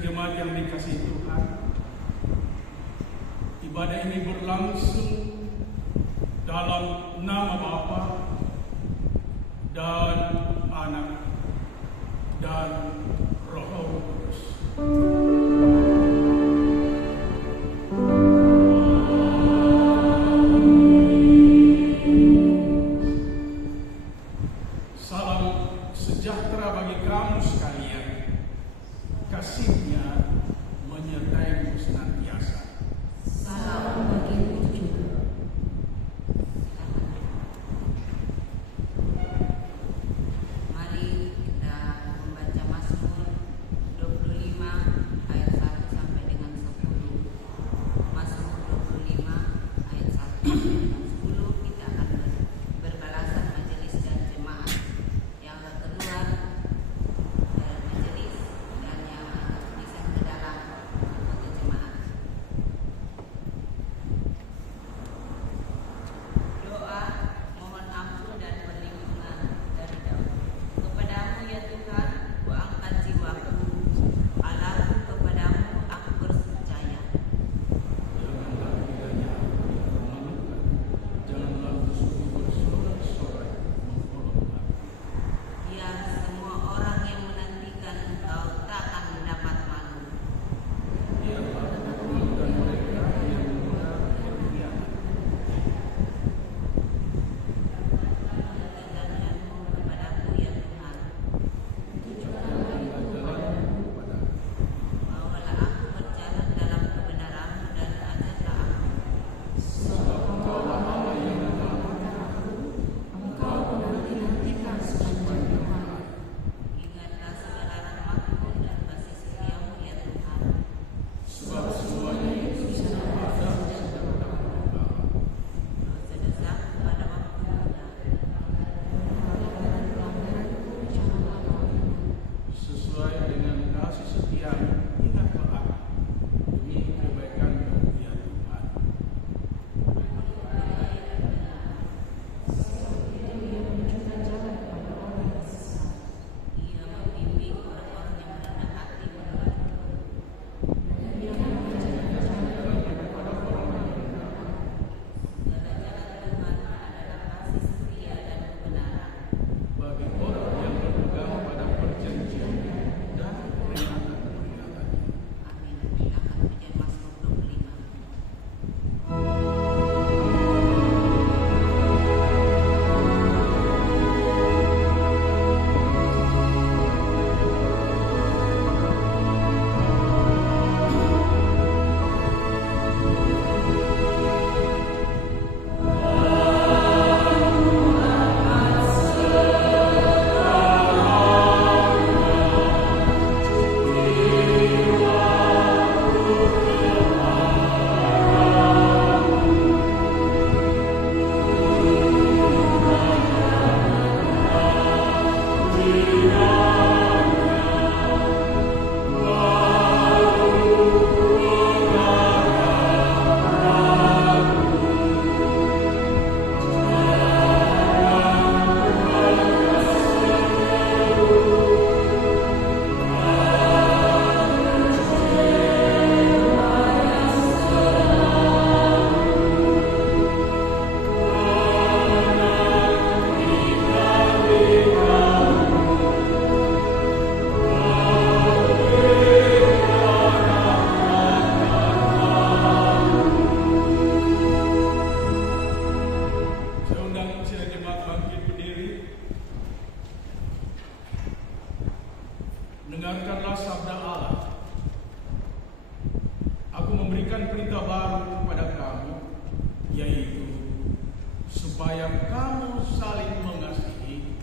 sidang jemaat yang dikasihi Tuhan, ibadah ini berlangsung dalam nama Bapa dan Anak dan Roh Kudus. Salam sejahtera bagi kamu sekalian. Kasih-Nya menyertaimu senantiasa. Salam bagimu juga. Mari kita membaca Mazmur 25 ayat 1 sampai dengan 10. Mazmur 25 ayat 1 sampai dengan 10 kita akan berbalasan majelis dan jemaat. Yang kedua majelis dan yang bisa ke dalam anggota jemaat. Doa mohon ampun dan perlindungan dari Daud. Kepadamu ya Tuhan, ku angkat jiwaku. Allahku, kepadamu aku percaya. Janganlah kiranya memalukan, janganlah musuhmu bersorak-sorai mengolok aku. Ya, semua orang yang menantikan Engkau tak akan mendapat malu. Biarlah mempermalukan mereka yang benar berkhianat. Kegantianmu kepadaku ya Tuhan. Tunjukkanlah jalanmu kepadaku. Bawalah aku berjalan dalam kebenaran-Mu dan ajarlah aku. Sebab Engkaulah Allah yang menyelamatkan aku. Engkau menanti-nantikan sepanjang hari. Ingatlah segala rahmat-Mu dan kasih setia-Mu ya Tuhan. Sebab semuanya itu sudah ada sejak dahulu. Dosa-dosaku pada waktu muda. Pelanggaran-pelanggaranku janganlah kau ingat. Sesuai dengan kasih setia-Mu, ingatlah aku. Demi kebaikan-Mu, ya Tuhan. Dia menunjukkan jalan kepada orang yang sesat. Ia membimbing orang-orang yang merendah hati menurut-Mu. Dan dia mengajarkan jalan kepada orang yang benar. Segala jalan Tuhan adalah kasih setia dan kebenaran. Bagi orang yang berpegang pada perjanjian-Nya dan peringatan-peringatannya. Amin. Kita akan pujian Mazmur 25. Saya undang sidang jemaat bangkit berdiri. Dengarkanlah sabda Allah. Aku memberikan perintah baru kepada kamu, yaitu supaya kamu saling mengasihi,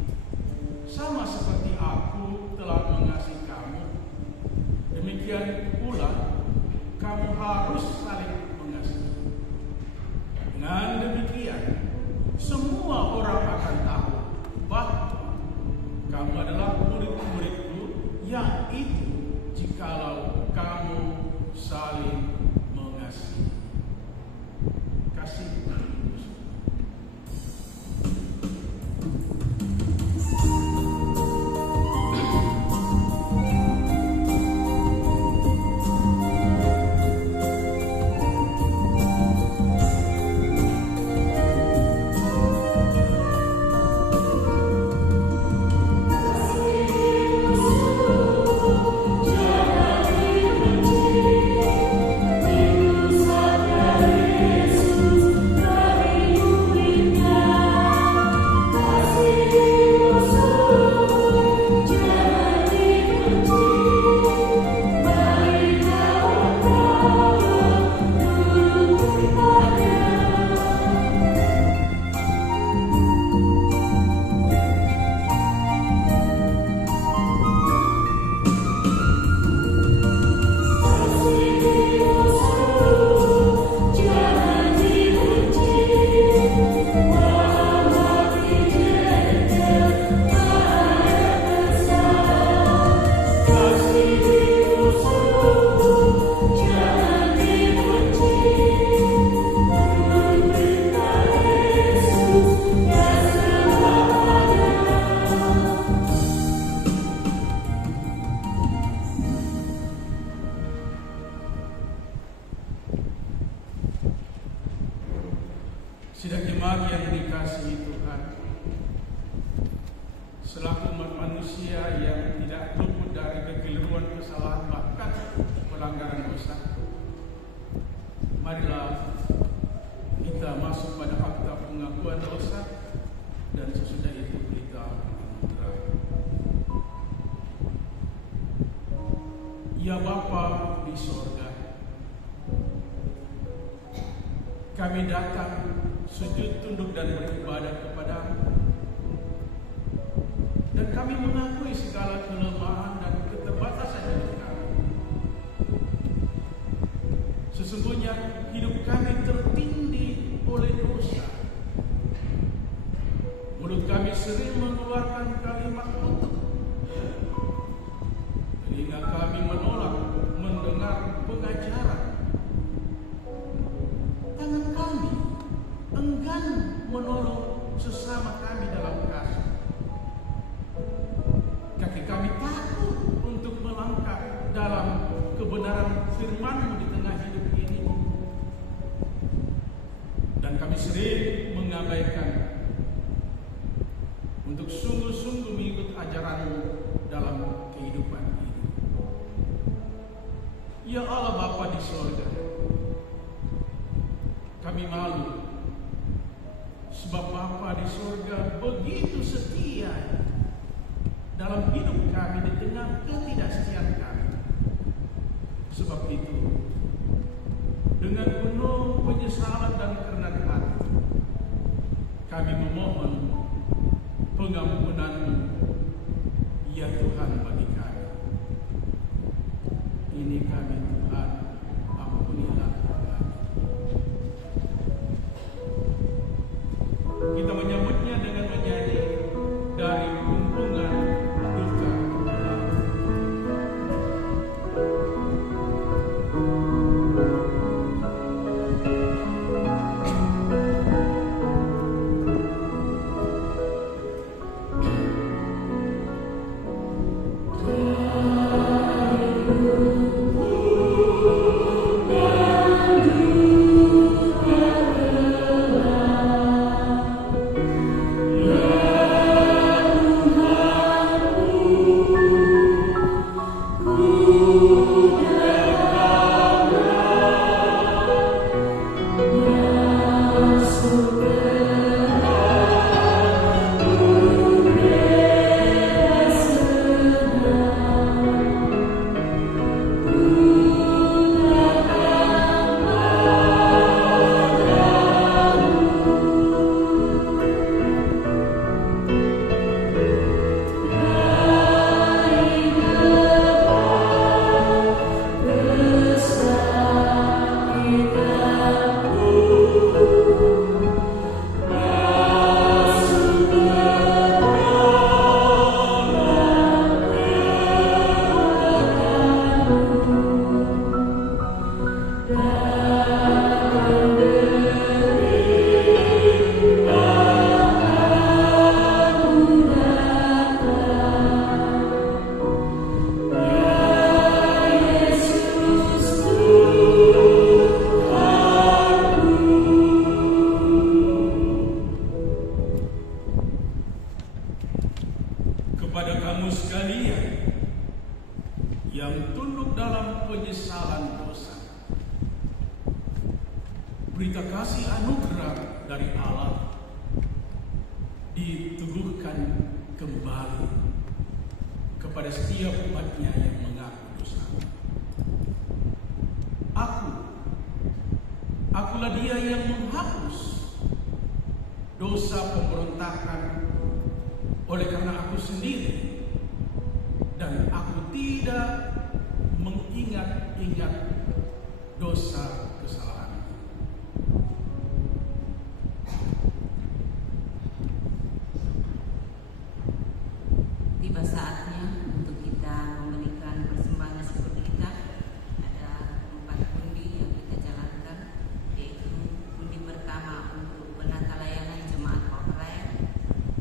sama seperti aku telah mengasihi kamu. Demikian pula kamu harus saling mengasihi. Dengan demikian, semua orang akan tahu bahwa kamu adalah murid-muridku, yang itu jikalau kamu saling mengasihi. Kasih Kristus. dikasihi Tuhan, selaku umat manusia yang tidak luput dari kekeliruan, kesalahan, bahkan pelanggaran dosa, marilah kita masuk pada akta pengakuan dosa dan sesudah itu kita anugerah. Ya Bapa di sorga, kami datang sujud tunduk dan beribadah kepadamu, dan kami mengakui segala kelemahan dan keterbatasan hidup kami. Sesungguhnya hidup kami tertindih oleh dosa. Mulut kami sering mengeluarkan kalimat kutuk, telinga kami menolak mendengar pengajaran, tangan kami enggan menolong sesama kami dalam kasih, kaki kami takut untuk melangkah dalam kebenaran firman-Mu di tengah hidup ini, dan kami sering mengabaikan untuk sungguh-sungguh mengikut ajaran-Mu dalam kehidupan ini. Ya Allah Bapa di sorga, kami malu sebab Bapa di sorga begitu setia dalam hidup kami di tengah ketidaksetiaan kami. Sebab itu, dengan penuh penyesalan dan kerendahan hati, kami memohon pengampunan-Mu, ya Tuhan, bagi kami. Ini kami Tuhan, ampunilah kami. Kita menyambutnya dengan menyanyi dari kumpulan duka. Kepada kamu sekalian yang tunduk dalam penyesalan dosa, berita kasih anugerah dari Allah dituduhkan kembali kepada setiap umatnya yang mengaku dosa. Akulah Dia yang menghapus dosa pemberontakan oleh karena aku sendiri, dan aku tidak mengingat-ingat dosa kesalahan. Tiba saatnya untuk kita memberikan persembahan seperti kita. Ada 4 undi yang kita jalankan, yaitu undi pertama untuk penata layanan jemaat online,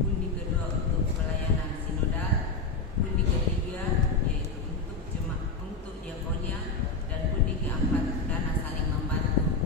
undi kedua untuk pelayanan sinodal, undi ketiga yaitu untuk jemaat untuk diakonia, dan undi keempat dana saling membantu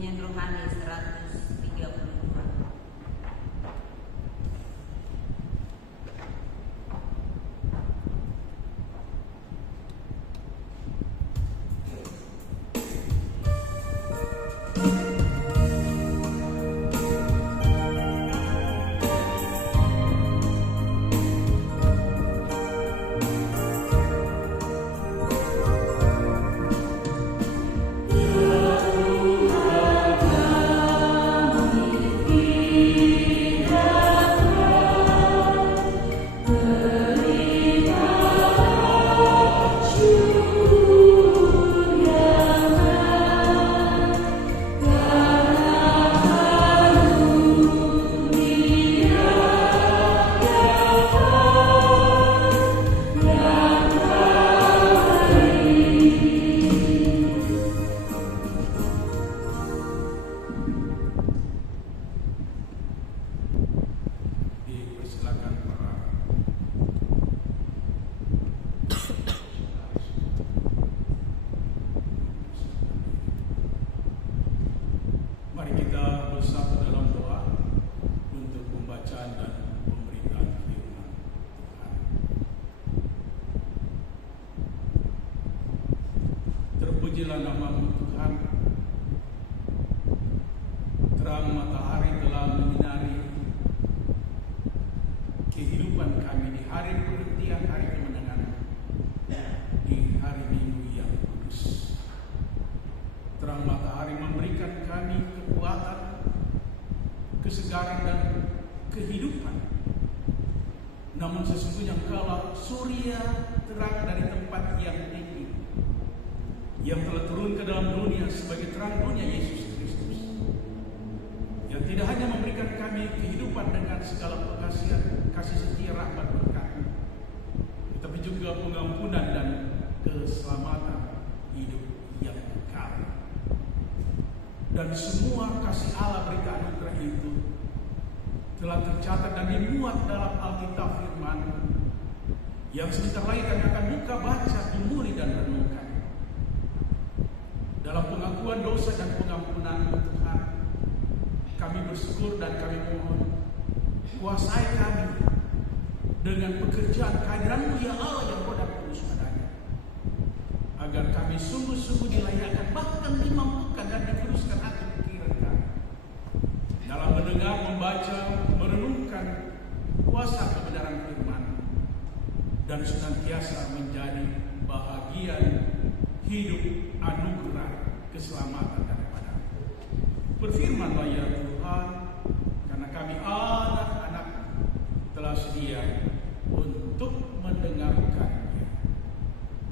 Nyanyian rohani 132. Dipersilakan para mari kita bersatu dalam doa untuk pembacaan dan pemberitaan firman Tuhan. Terpujilah nama-Mu Tuhan. Terang matahari telah menyinari kehidupan kami di hari perhentian hari kemenangan, di hari Minggu yang kudus. Terang matahari memberikan kami kekuatan, kesegaran dan kehidupan. Namun sesungguhnya Engkaulah surya terang dari tempat yang tinggi, yang telah turun ke dalam dunia sebagai terang dunia, Yesus Kristus, yang tidak hanya memberikan kami kehidupan dengan segala pengasihan, kasih setia, rahmat, berkat, tetapi juga pengampunan dan keselamatan hidup yang kekal. Dan semua kasih Allah, berita anugerah itu telah tercatat dan dimuat dalam Alkitab firman yang sebentar lagi kami akan buka, baca, tumuli dan renungkan. Dalam pengakuan dosa dan pengampunan Tuhan, kami bersyukur dan kami mohon kuasai kami dengan pekerjaan kehadiran-Mu ya Allah yang roh dan kudus padanya, agar kami sungguh-sungguh dilayakkan, bahkan dimampukan dan dikuduskan hati pikiran kami dalam mendengar, membaca, merenungkan kuasa kebenaran firman, dan senantiasa menjadi bahagian hidup anugerah keselamatan daripada. Berfirmanlah ya Tuhan, karena kami anak-anak telah sedia untuk mendengarkannya.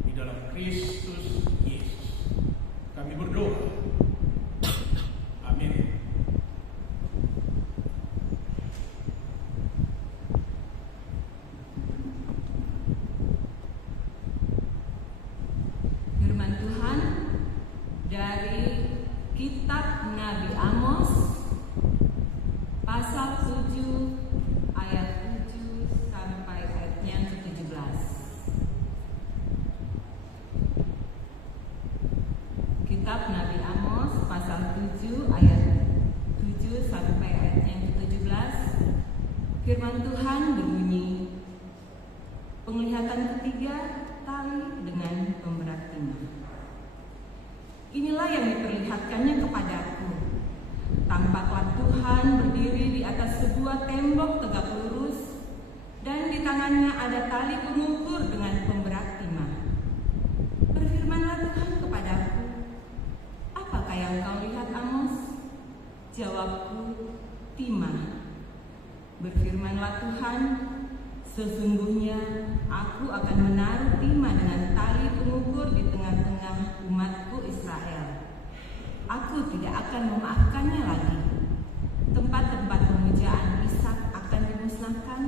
Di dalam Kristus Yesus kami berdoa. Amin. Firman Tuhan dari Kitab Nabi Amos pasal 7 ayat 7 sampai ayatnya ke-17. Kitab Nabi Amos pasal 7 ayat 7 sampai ayatnya ke-17. Firman Tuhan berbunyi, penglihatan ketiga, tali dengan pemberat timah. Inilah yang diperlihatkannya kepadaku. Tampaklah Tuhan berdiri di atas sebuah tembok tegak lurus, dan di tangannya ada tali pengukur dengan pemberat timah. Berfirmanlah Tuhan kepadaku, apakah yang kau lihat, Amos? Jawabku, timah. Berfirmanlah Tuhan, sesungguhnya aku akan menaruh timah dengan tali pengukur di tengah-tengah umatku Israel. Aku tidak akan memaafkannya lagi. Tempat-tempat pemujaan Ishak akan dimusnahkan,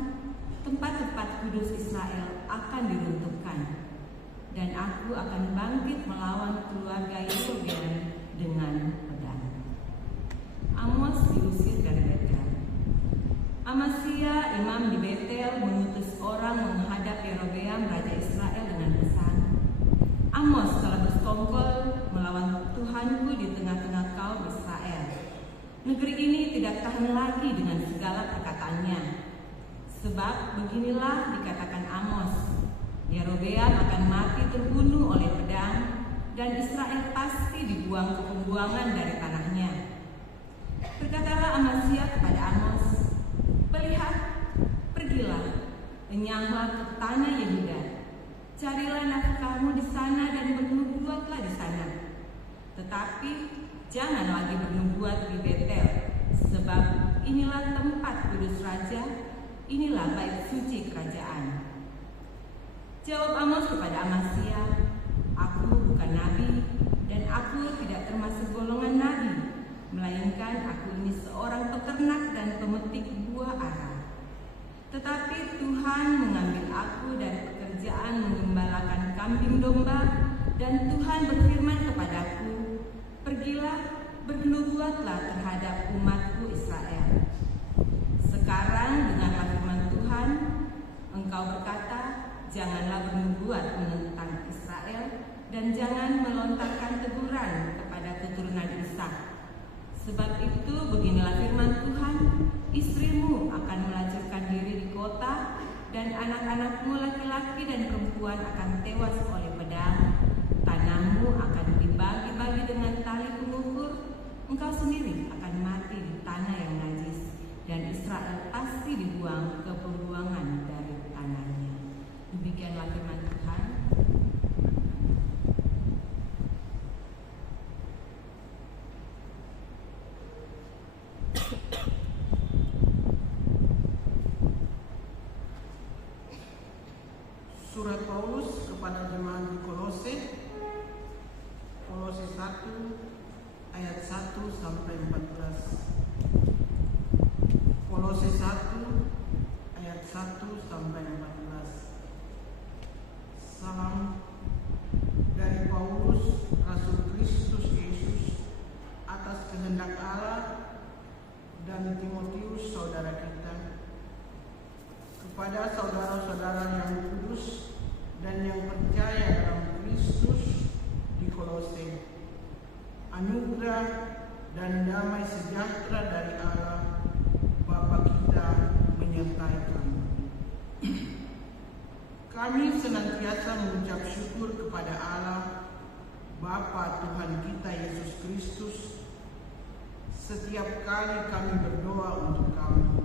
tempat-tempat kudus Israel akan diruntuhkan, dan aku akan bangkit melawan keluarga Yerobeam dengan pedang. Amos diusir dari Betel. Amasya imam di Betel mengutus orang menghadap Yerobeam raja Israel dengan pesan, Amos telah bersekongkol melawan Tuhanku di tengah-tengah kaum Israel. Negeri ini tidak tahan lagi dengan segala perkataannya. Sebab beginilah dikatakan Amos, Yerobeam akan mati terbunuh oleh pedang, dan Israel pasti dibuang ke pembuangan dari tanahnya. Berkatalah Amasya kepada Amos, "Lihat, pergilah, enyahlah ke tanah Yehuda. Carilah nafkahmu di sana dan bernubuatlah di sana. Tetapi jangan lagi bernubuat di Betel, sebab inilah tempat kudus raja, inilah bait suci kerajaan." Jawab Amos kepada Amasya, "Aku bukan nabi, dan aku tidak termasuk golongan nabi, melainkan aku ini seorang peternak dan pemetik buah ara. Tetapi Tuhan mengambil aku dari pekerjaan menggembalakan kambing domba, dan Tuhan berfirman kepadaku, 'Pergilah, bernubuatlah terhadap umatku Israel.' Sekarang dengarlah firman Tuhan, engkau berkata, janganlah bernubuat menentang Israel, dan jangan melontarkan teguran kepada keturunan Ishak. Sebab itu beginilah firman Tuhan, istrimu akan melacurkan diri di kota, dan anak-anakmu laki-laki dan perempuan akan tewas oleh pedang. Tanahmu akan dibagi-bagi dengan tali pengukur, engkau sendiri akan mati di tanah yang najis, dan Israel pasti dibuang ke pembuangan dari tanahnya." Demikianlah firman Tuhan. Surat Paulus kepada jemaat di Kolose, Kolose 1 ayat 1 sampai 14. Kolose 1 ayat 1 sampai 14. Salam dari Paulus, Rasul Kristus Yesus, atas kehendak Allah, dan Timotius saudara kita, kepada saudara-saudara yang kudus dan yang percaya dalam Kristus di Kolose, anugerah dan damai sejahtera dari Allah Bapa kita menyertai kamu. Kami senantiasa mengucap syukur kepada Allah Bapa Tuhan kita Yesus Kristus setiap kali kami berdoa untuk kamu,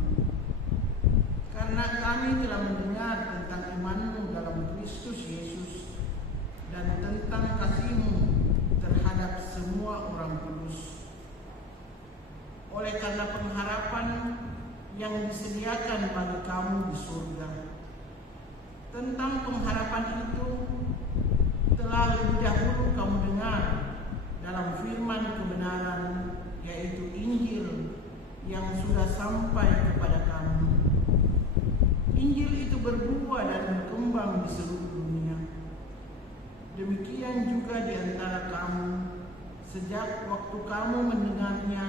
karena kami telah mendengar tentang imanmu dalam Kristus Yesus dan tentang kasihmu terhadap semua orang kudus. Oleh karena pengharapan yang disediakan bagi kamu di surga. Tentang pengharapan itu telah lebih dahulu kamu dengar dalam firman kebenaran, yaitu Injil yang sudah sampai kepada kamu. Injil itu berbuah dan berkembang di seluruh dunia. Demikian juga di antara kamu, sejak waktu kamu mendengarnya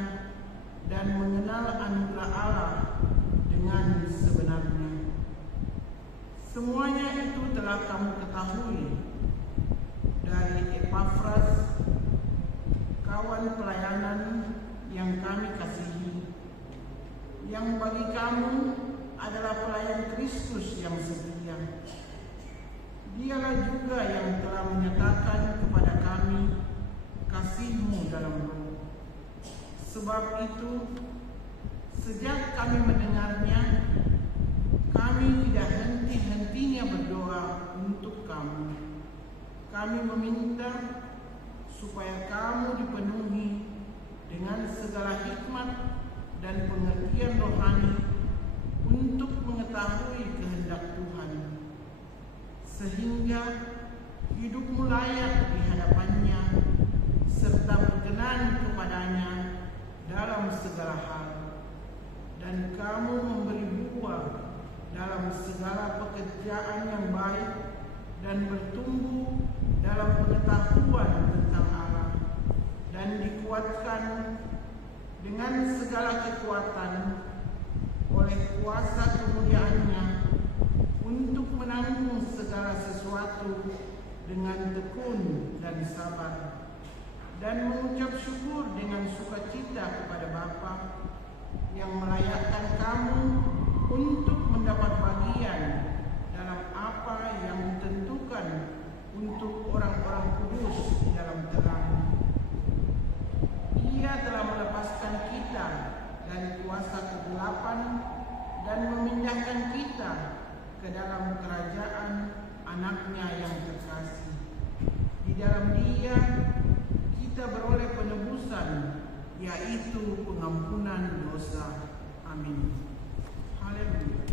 dan mengenal anugerah Allah dengan sebenarnya. Semuanya itu telah kamu ketahui dari Epafras, kawan pelayanan yang kami kasihi, yang bagi kamu adalah pelayan Kristus yang setia. Dialah juga yang telah menyatakan kepada kami kasih-Mu dalam Roh. Sebab itu, sejak kami mendengarnya, kami tidak henti-hentinya berdoa untuk kamu. Kami meminta supaya kamu dipenuhi dengan segala hikmat dan pengertian rohani untuk mengetahui kehendak Tuhan, sehingga hidupmu layak di hadapannya serta berkenan kepadanya dalam segala hal, dan kamu memberi buah dalam segala pekerjaan yang baik dan bertumbuh dalam pengetahuan tentang Allah, dan dikuatkan dengan segala kekuatan oleh kuasa kemuliaan-Nya untuk menanggung segala sesuatu dengan tekun dan sabar, dan mengucap syukur dengan sukacita kepada Bapa tempat yang melayakkan kamu untuk mendapat bagian dalam apa yang ditentukan untuk orang-orang kudus di dalam terang. Ia telah melepaskan kita dari kuasa kegelapan dan memindahkan kita ke dalam kerajaan anaknya yang terkasih. Di dalam Dia kita beroleh penebusan, yaitu pengampunan dosa. Amin. Haleluya.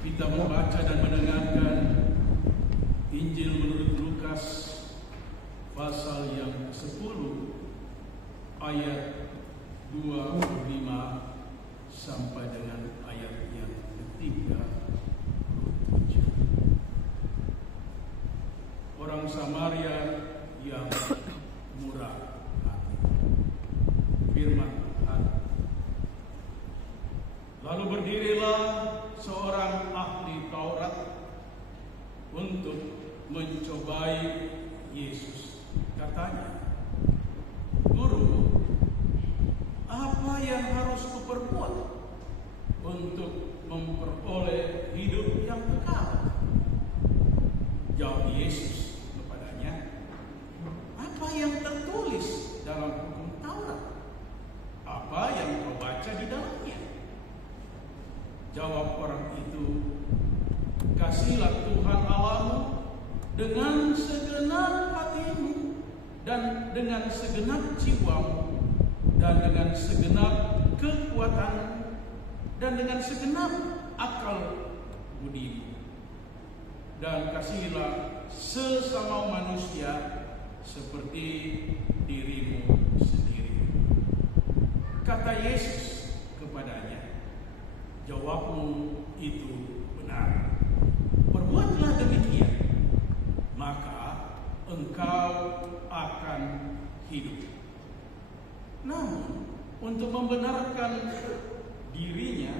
Kita membaca dan mendengarkan Injil menurut Lukas pasal yang ke-10 ayat 25 sampai dengan ayat yang ke-37. Orang Samaria yang murah hati. Firman Tuhan. Lalu berdirilah seorang ahli Taurat untuk mencobai Yesus. Katanya, Guru, apa yang harus kuperbuat untuk memperoleh hidup yang kekal? Jawab Yesus kepadanya, apa yang tertulis dalam hukum Taurat? Apa yang kau baca di dalamnya? Jawab orang itu, kasihilah Tuhan Allahmu dengan segenap hatimu dan dengan segenap jiwamu dan dengan segenap kekuatanmu dan dengan segenap akal budimu, dan kasihilah sesama manusia seperti dirimu sendiri. Kata Yesus kepadanya, jawabmu itu benar. Perbuatlah demikian, maka engkau akan hidup. Namun, untuk membenarkan dirinya,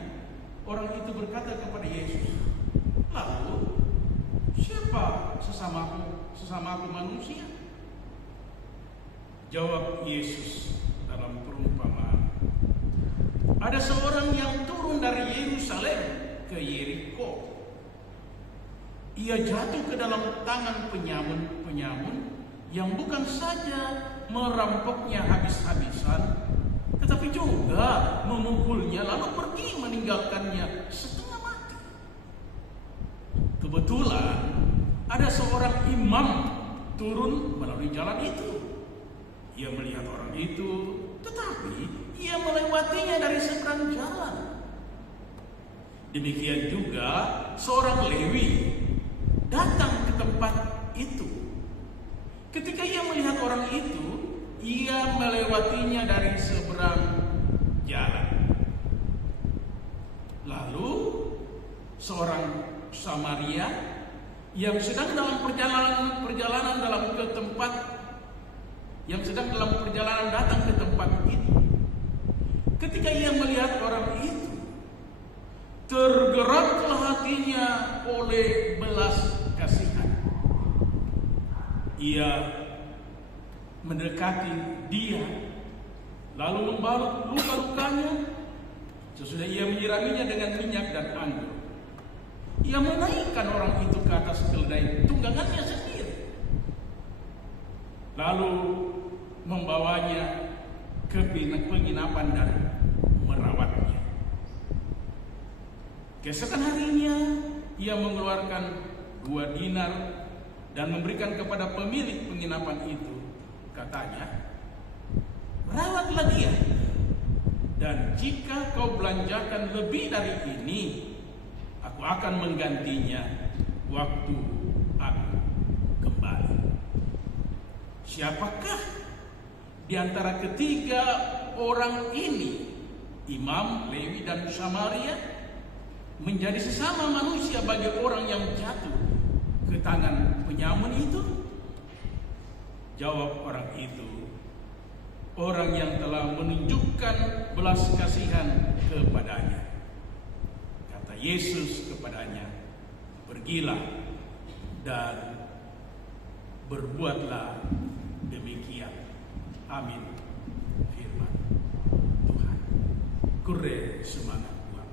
orang itu berkata kepada Yesus, lalu siapa sesamaku manusia? Jawab Yesus dalam perumpamaan, ada seorang yang turun dari Yerusalem ke Yeriko. Ia jatuh ke dalam tangan penyamun yang bukan saja merampoknya habis-habisan, tetapi juga memukulnya lalu pergi meninggalkannya setengah mati. Kebetulan ada seorang imam turun melalui jalan itu. Ia melihat orang itu, tetapi ia melewatinya dari seberang jalan. Demikian juga seorang Lewi datang ke tempat itu. Ketika ia melihat orang itu, ia melewatinya dari seberang jalan. Lalu seorang Samaria yang sedang dalam perjalanan datang ke tempat itu. Ketika ia melihat orang itu, tergeraklah hatinya oleh belas kasihan. Ia mendekati dia, lalu membalut luka-lukanya. Sesudah ia menyiraminya dengan minyak dan anggur, ia menaikkan orang itu ke atas keledai tunggangannya sendiri, lalu membawanya ke penginapan dan merawatnya. Keesokan harinya ia mengeluarkan 2 dinar dan memberikan kepada pemilik penginapan itu. Katanya, rawatlah dia, dan jika kau belanjakan lebih dari ini, aku akan menggantinya waktu aku kembali. Siapakah di antara ketiga orang ini, imam, Lewi, dan Samaria, menjadi sesama manusia bagi orang yang jatuh ke tangan penyamun itu? Jawab orang itu, orang yang telah menunjukkan belas kasihan kepadanya. Kata Yesus kepadanya, pergilah dan berbuatlah demikian. Amin. Firman Tuhan. Kure semangat Tuhan.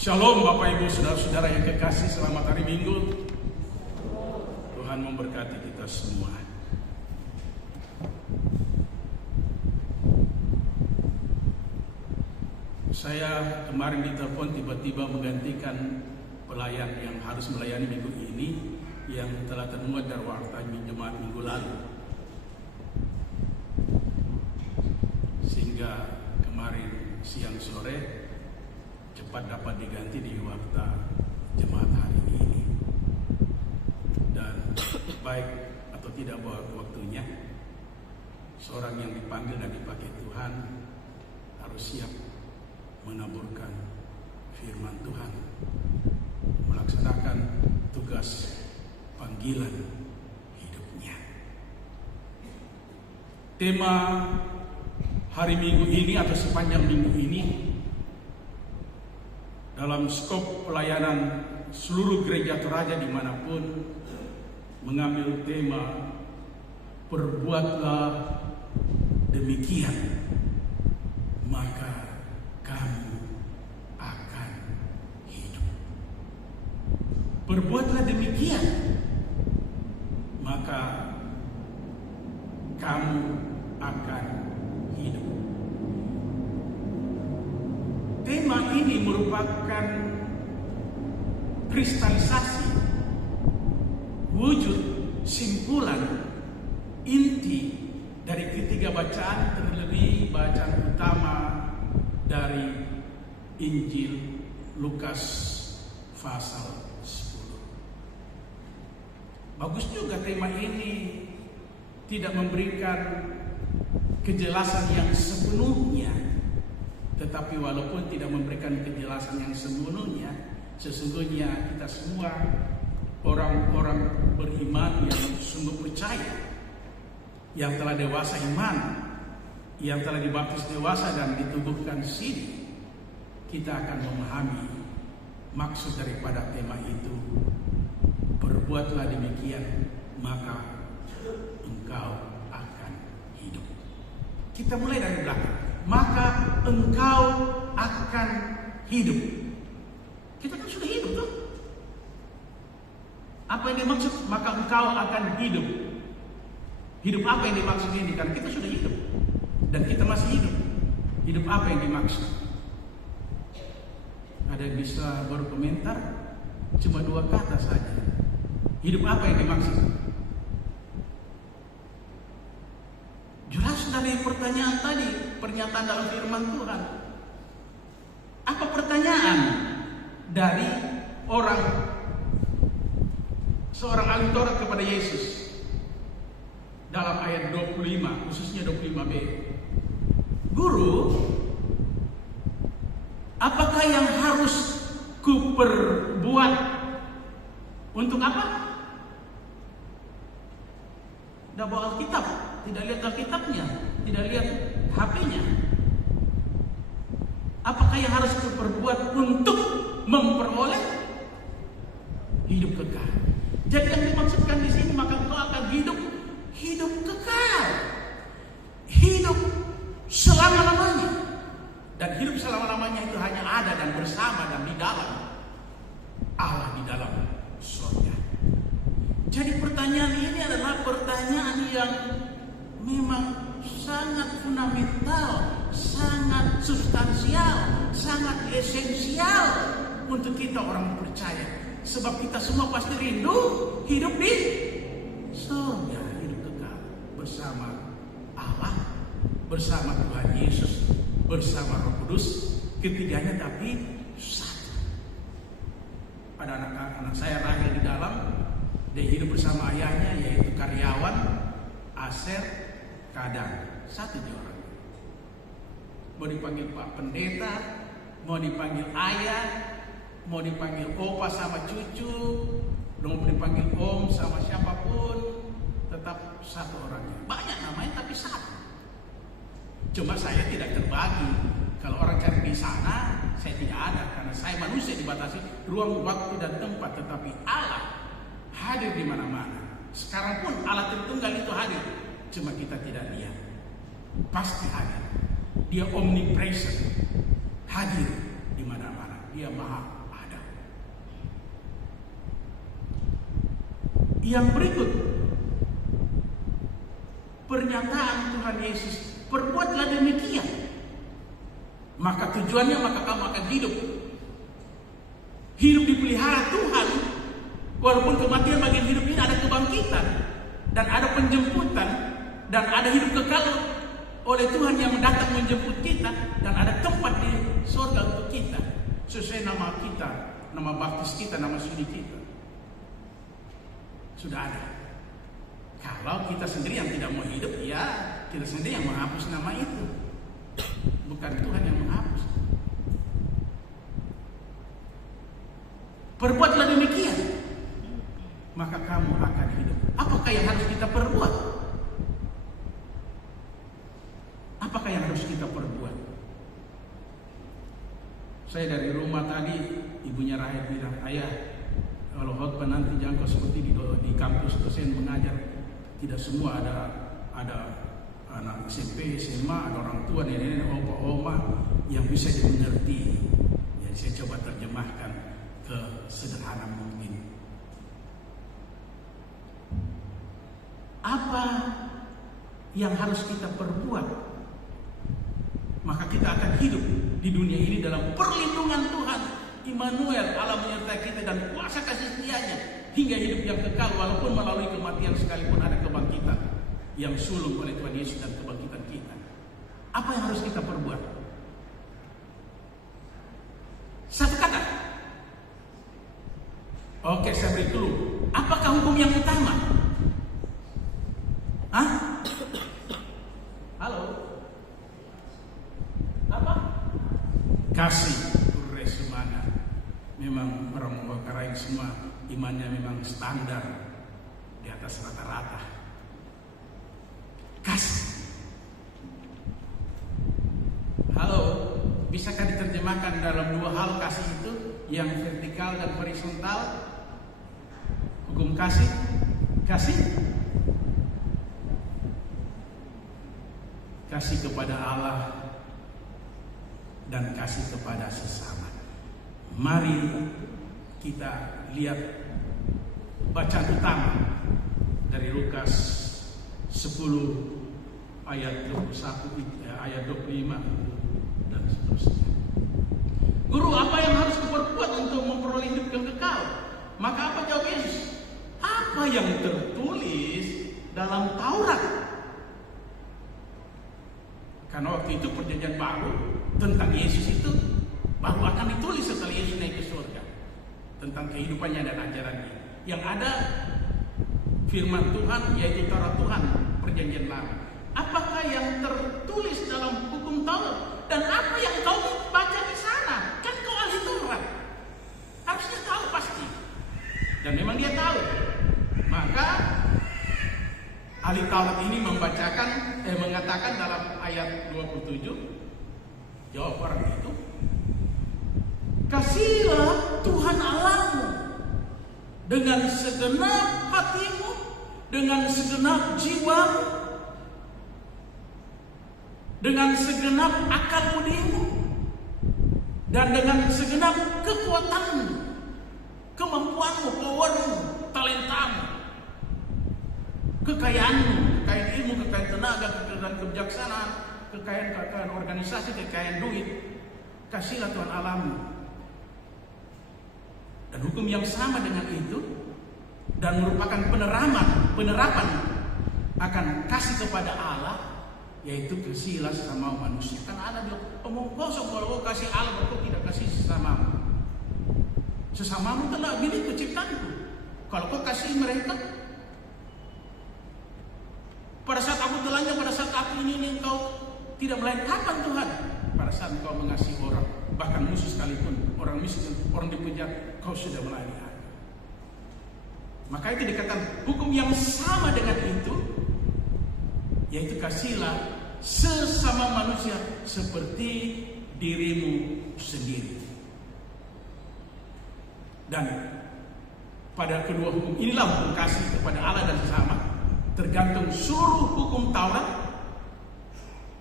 Shalom Bapak Ibu Saudara-saudara yang kekasih, selamat hari Minggu. Tuhan memberkati kita semua. Saya kemarin ditelepon tiba-tiba menggantikan pelayan yang harus melayani minggu ini yang telah termuat dari warta jemaat minggu lalu. Sehingga kemarin siang sore cepat dapat diganti di waktu jemaat hari ini. Dan baik atau tidak waktunya, seorang yang dipanggil dan dipakai Tuhan harus siap menaburkan firman Tuhan, melaksanakan tugas panggilan hidupnya. Tema hari Minggu ini atau sepanjang minggu ini dalam skop pelayanan seluruh gereja Toraja dimanapun mengambil tema perbuatlah demikian maka kamu akan hidup. Perbuatlah demikian maka kamu akan hidup. Tema ini merupakan kristalisasi wujud simpulan inti dari ketiga bacaan, terlebih bacaan utama dari Injil Lukas pasal 10. Bagus juga tema ini tidak memberikan kejelasan yang sepenuhnya, tetapi walaupun tidak memberikan kejelasan yang sepenuhnya, sesungguhnya kita semua orang-orang beriman yang sungguh percaya, yang telah dewasa iman, yang telah dibaptis dewasa dan ditubuhkan sini, kita akan memahami maksud daripada tema itu. Perbuatlah demikian maka engkau akan hidup. Kita mulai dari belakang. Maka engkau akan hidup. Kita kan sudah hidup tuh. Apa yang dimaksud maka engkau akan hidup? Hidup apa yang dimaksud ini? Karena kita sudah hidup dan kita masih hidup. Hidup apa yang dimaksud? Ada yang bisa berkomentar? Cuma 2 kata saja. Hidup apa yang dimaksud? Jelas dari pertanyaan tadi, pernyataan dalam firman Tuhan. Apa pertanyaan dari seorang ahli Taurat kepada Yesus dalam ayat 25, khususnya 25b? Guru, apakah yang harus kuperbuat untuk apa? Tidak bawa Alkitab, tidak lihat Alkitabnya, tidak lihat HP-nya. Apakah yang harus kuperbuat untuk memperoleh hidup kekal? Jadi yang dimaksudkan di sini maka engkau akan hidup kekal, hidup selama-lamanya. Dan hidup selama-lamanya itu hanya ada dan bersama dan di dalam Allah, di dalam surga. Jadi pertanyaan ini adalah pertanyaan yang memang sangat fundamental, sangat substansial, sangat esensial untuk kita orang percaya. Sebab kita semua pasti rindu hidup di surga, hidup kekal bersama Allah, bersama Tuhan Yesus, bersama Roh Kudus, ketiganya tapi satu. Ada anak saya Rahel di dalam, dia hidup bersama ayahnya yaitu karyawan Aser Kadang, satu orang. Mau dipanggil Pak Pendeta, mau dipanggil ayah, mau dipanggil opa sama cucu, mau dipanggil om sama siapapun, tetap satu orangnya. Banyak namanya tapi satu. Cuma saya tidak terbagi. Kalau orang cari di sana, saya tidak ada karena saya manusia dibatasi ruang, waktu dan tempat. Tetapi Allah hadir di mana-mana. Sekarang pun Allah Tritunggal itu hadir, cuma kita tidak lihat. Pasti hadir. Dia omnipresent, hadir di mana-mana. Dia maha ada. Yang berikut, pernyataan Tuhan Yesus, perbuatlah demikian, maka tujuannya maka kamu akan hidup. Hidup dipelihara Tuhan. Walaupun kematian bagian hidup ini ada kebangkitan dan ada penjemputan dan ada hidup kekal oleh Tuhan yang datang menjemput kita, dan ada tempat di surga untuk kita sesuai nama kita, nama baptis kita, nama sudi kita. Sudah ada. Kalau kita sendiri yang tidak mau hidup, ya kita sendiri yang menghapus nama itu, bukan Tuhan yang menghapus. Perbuatlah demikian, maka kamu akan hidup. Apakah yang harus kita perbuat? Apakah yang harus kita perbuat? Saya dari rumah tadi, ibunya Rahel bilang, ayah, kalau khotbah nanti jangan kau seperti di kampus dosen mengajar. Tidak semua ada anak SMP, SMA, ada orang tua, nenek-nenek, opa, oma yang bisa dimengerti. Jadi saya coba terjemahkan ke sederhana mungkin. Apa yang harus kita perbuat? Maka kita akan hidup di dunia ini dalam perlindungan Tuhan Immanuel, Allah menyertai kita dan kuasa kasih setianya hingga hidup yang kekal, walaupun melalui kematian sekalipun ada kebangkitan yang sulung oleh Tuhan Yesus dan kebangkitan kita. Apa yang harus kita perbuat? Satu kata. Oke, saya beri dulu. Apakah hukum yang utama? Hah? Halo? Apa? Kasih, semangat. Memang orang Manggarai semua imannya memang standar di atas rata-rata. Kasih. Halo, bisakah diterjemahkan dalam dua hal kasih itu, yang vertikal dan horizontal? Hukum kasih, kasih kepada Allah dan kasih kepada sesama. Mari kita lihat bacaan utama dari Lukas 10 ayat 21, ayat 25 dan seterusnya. Guru, apa yang harus kuperbuat untuk memperoleh hidup yang kekal? Maka apa jawab Yesus? Apa yang tertulis dalam Taurat? Karena waktu itu perjanjian baru tentang Yesus itu baru akan ditulis setelah Yesus naik ke surga, tentang kehidupannya dan ajarannya. Yang ada firman Tuhan, yaitu Taurat Tuhan, perjanjian lama. Apakah yang tertulis dalam hukum Taurat? Dan apa yang kau baca di sana? Kan kau ahli Taurat, harusnya tahu pasti. Dan memang dia tahu. Maka ahli Taurat ini mengatakan dalam ayat 27, jawab orang itu, kasihilah Tuhan Allahmu dengan segenap hatimu, dengan segenap jiwamu, dengan segenap akal budimu, dan dengan segenap kekuatanmu, kemampuanmu, powermu, talentamu, kekayaanmu, kekayaan ilmu, kekayaan tenaga, kekayaan kebijaksanaan, kekayaan organisasi, kekayaan duit, kasihlah Tuhan Allahmu. Dan hukum yang sama dengan itu dan merupakan penerapan akan kasih kepada Allah, yaitu kasihlah sesama manusia. Karena ada bilang omong kosong kalau kau kasih Allah, kau tidak kasih sesamamu. Sesamamu telah milik penciptaanku. Kalau kau kasih mereka, pada saat aku telanjang, pada saat aku ini engkau tidak melayani. Kapan Tuhan? Pada saat engkau mengasihi orang, bahkan musuh sekalipun, orang miskin, orang di penjara, kau sudah melayani aku. Maka itu dikatakan hukum yang sama dengan itu, yaitu kasihlah sesama manusia seperti dirimu sendiri. Dan pada kedua hukum inilah hukum kasih kepada Allah dan sesama. Tergantung seluruh hukum Taurat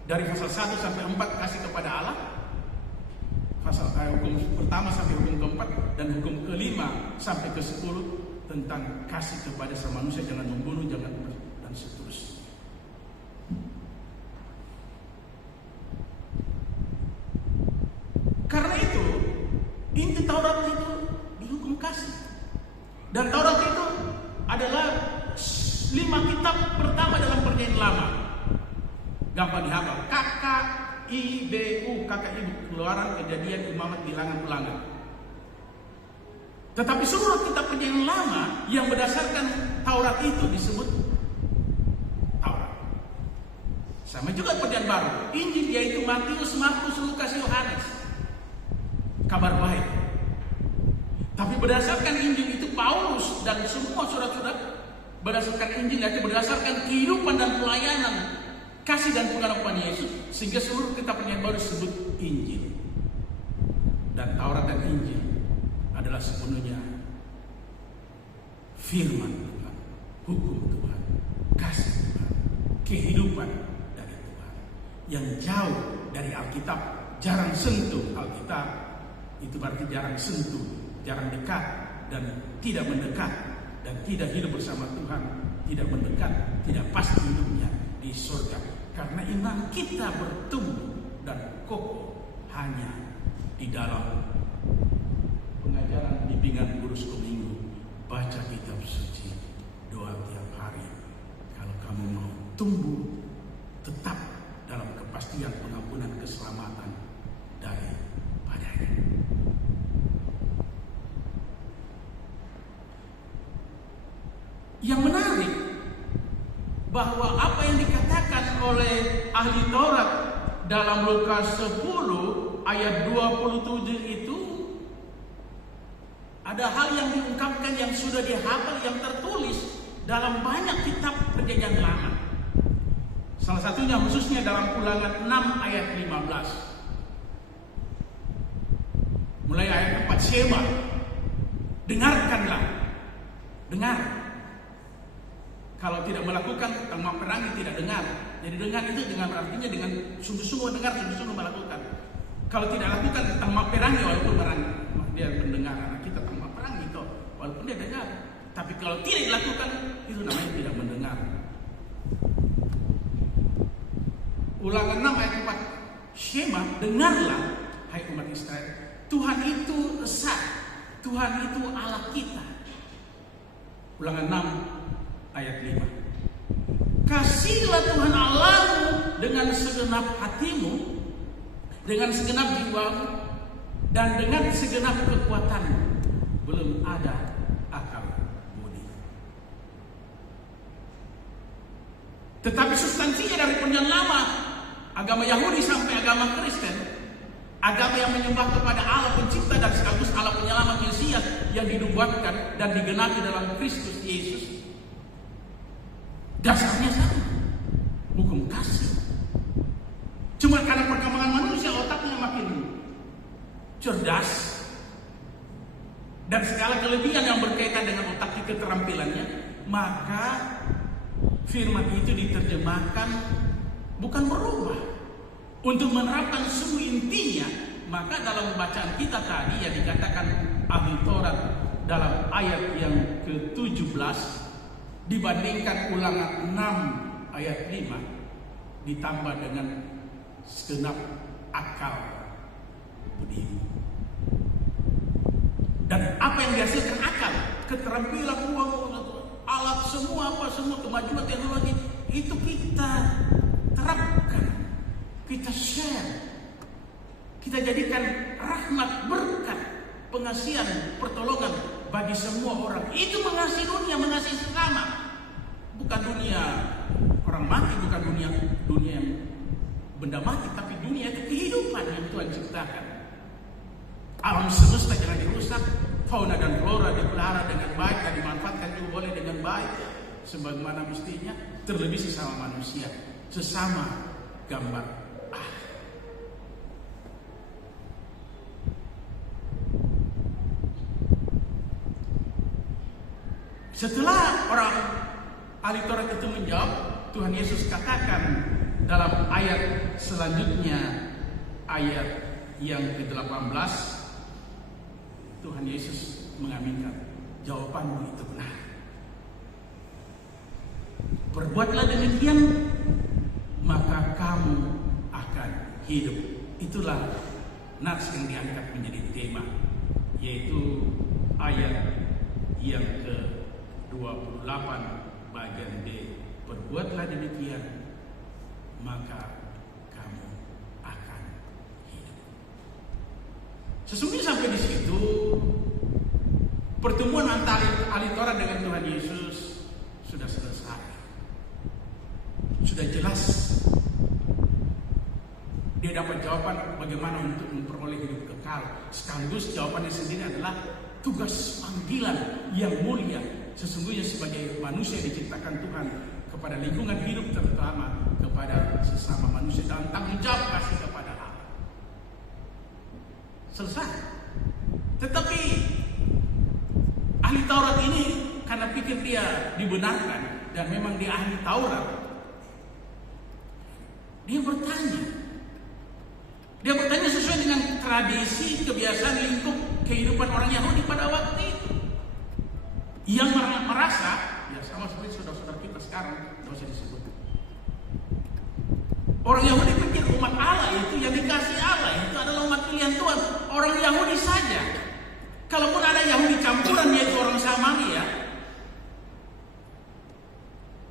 dari pasal 1 sampai 4 kasih kepada Allah, pasal hukum pertama sampai hukum keempat, dan hukum kelima sampai ke 10 tentang kasih kepada sama manusia, jangan membunuh, jangan dan seterusnya. Karena itu inti Taurat itu di hukum kasih. Dan Taurat itu adalah 5 kitab pertama dalam Perjanjian Lama. Gampang dihafal. KKIBU, Keluaran, Kejadian, Imamat, Bilangan, Ulangan. Tetapi seluruh kitab Perjanjian Lama yang berdasarkan Taurat itu disebut Taurat. Sama juga Perjanjian Baru. Injil yaitu Matius, Markus, Lukas, Yohanes. Kabar baik. Tapi berdasarkan Injil itu Paulus dan semua surat-surat berdasarkan Injil, yaitu berdasarkan kehidupan dan pelayanan kasih dan pengharapan Yesus, sehingga seluruh kitab Perjanjian Baru disebut Injil. Dan Taurat dan Injil adalah sepenuhnya firman Tuhan, hukum Tuhan, kasih Tuhan, kehidupan dari Tuhan. Yang jauh dari Alkitab, jarang sentuh Alkitab, itu berarti jarang sentuh, jarang dekat, dan tidak mendekat, dan tidak hidup bersama Tuhan, tidak mendekat, tidak pasti hidupnya di surga. Karena iman kita bertumbuh dan kokoh hanya di dalam pengajaran bimbingan guru sekolah minggu, baca kitab suci, doa tiap hari. Kalau kamu mau tumbuh tetap dalam kepastian pengampunan keselamatan daripadanya. Yang menarik bahwa apa yang dikatakan oleh ahli Taurat dalam Lukas 10 ayat 27 itu ada hal yang diungkapkan yang sudah dihafal, yang tertulis dalam banyak kitab Perjanjian Lama. Salah satunya khususnya dalam Ulangan 6 ayat 15. Mulai ayat 4, Shema, dengarkanlah, dengar. Kalau tidak melakukan, tentang memerangi tidak dengar. Jadi dengar itu dengan artinya dengan sungguh-sungguh dengar, sungguh-sungguh melakukan. Kalau tidak lakukan, tentang meperangi walaupun dia mendengar. Anak kita tentang meperangi itu walaupun dia dengar. Tapi kalau tidak dilakukan, itu namanya tidak mendengar. Ulangan 6 ayat 4. Shema, dengarlah hai umat Israel. Tuhan itu esa, Tuhan itu Allah kita. Ulangan 6 ayat 5. Kasihlah Tuhan Allahmu dengan segenap hatimu, dengan segenap jiwamu, dan dengan segenap kekuatanmu. Belum ada akal budi. Tetapi substansinya dari Perjanjian Lama, agama Yahudi sampai agama Kristen, agama yang menyembah kepada Allah pencipta dan sekaligus Allah penyelamat Mesias yang dinubuatkan dan digenapi dalam Kristus Yesus, dasarnya sama, hukum kasih. Cuma karena perkembangan manusia otaknya makin cerdas dan segala kelebihan yang berkaitan dengan otak keterampilannya, maka firman itu diterjemahkan bukan berubah untuk menerapkan semua intinya. Maka dalam bacaan kita tadi yang dikatakan ahli Taurat dalam ayat yang ke-17 dibandingkan Ulangan 6 ayat 5 ditambah dengan segenap akal budi. Dan apa yang dihasilkan akal, keterampilan, uang, alat, semua kemajuan teknologi itu kita terapkan, kita share, kita jadikan rahmat, berkat, pengasihan, pertolongan bagi semua orang. Itu mengasihi dunia, mengasihi sesama. Bukan dunia orang mati, bukan dunia yang benda mati, tapi dunia itu kehidupan yang Tuhan ciptakan. Alam semesta jangan dirusak, fauna dan flora dipelihara dengan baik dan dimanfaatkan juga boleh dengan baik sebagaimana mestinya, terlebih sesama manusia, sesama gambar Allah. Setelah orang ahli Taurat itu menjawab, Tuhan Yesus katakan dalam ayat selanjutnya, ayat yang ke-18, Tuhan Yesus mengaminkan, jawabanmu itu benar. Perbuatlah demikian, maka kamu akan hidup. Itulah nats yang diangkat menjadi tema, yaitu ayat yang ke-28 bagian D. Perbuatlah demikian, maka kamu akan hidup. Sesungguhnya sampai di situ pertemuan antara ahli Taurat dengan Tuhan Yesus sudah selesai. Sudah jelas. Dia dapat jawaban bagaimana untuk memperoleh hidup kekal. Sekaligus jawabannya sendiri adalah tugas panggilan yang mulia. Sesungguhnya sebagai manusia diciptakan Tuhan kepada lingkungan hidup, terutama kepada sesama manusia, dan tanggung jawab kasih kepada Allah. Selesai. Tetapi ahli Taurat ini karena pikir dia dibenarkan dan memang dia ahli Taurat, dia bertanya sesuai dengan tradisi, kebiasaan, lingkup kehidupan orang Yahudi pada waktu itu, yang merasa ya sama seperti saudara-saudara kita sekarang, tidak usah disebut. Orang Yahudi pikir umat Allah itu yang dikasih Allah itu adalah umat pilihan Tuhan. Orang Yahudi saja. Kalaupun ada Yahudi campuran, yaitu orang Samaria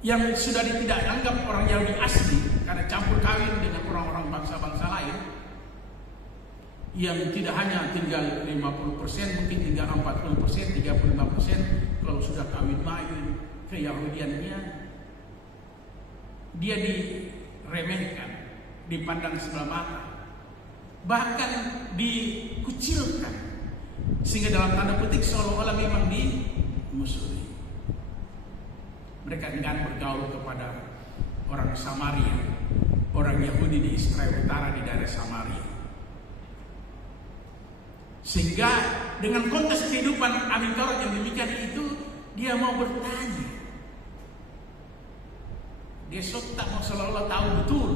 yang sudah tidak dianggap orang Yahudi asli karena campur kawin dengan orang-orang bangsa-bangsa lain, yang tidak hanya tinggal 50%, mungkin tinggal 40%, 35%. Kalau sudah kawin lagi keyahudiannya, dia diremehkan, dipandang sebelah mata, bahkan dikucilkan, sehingga dalam tanda petik seolah-olah memang dimusuhi. Mereka enggan bergaul kepada orang Samaria, orang Yahudi di Israel Utara, di daerah Samaria. Sehingga dengan konteks kehidupan ahli Taurat yang demikian itu, dia mau bertanya. Dia tak mau seolah-olah tahu betul,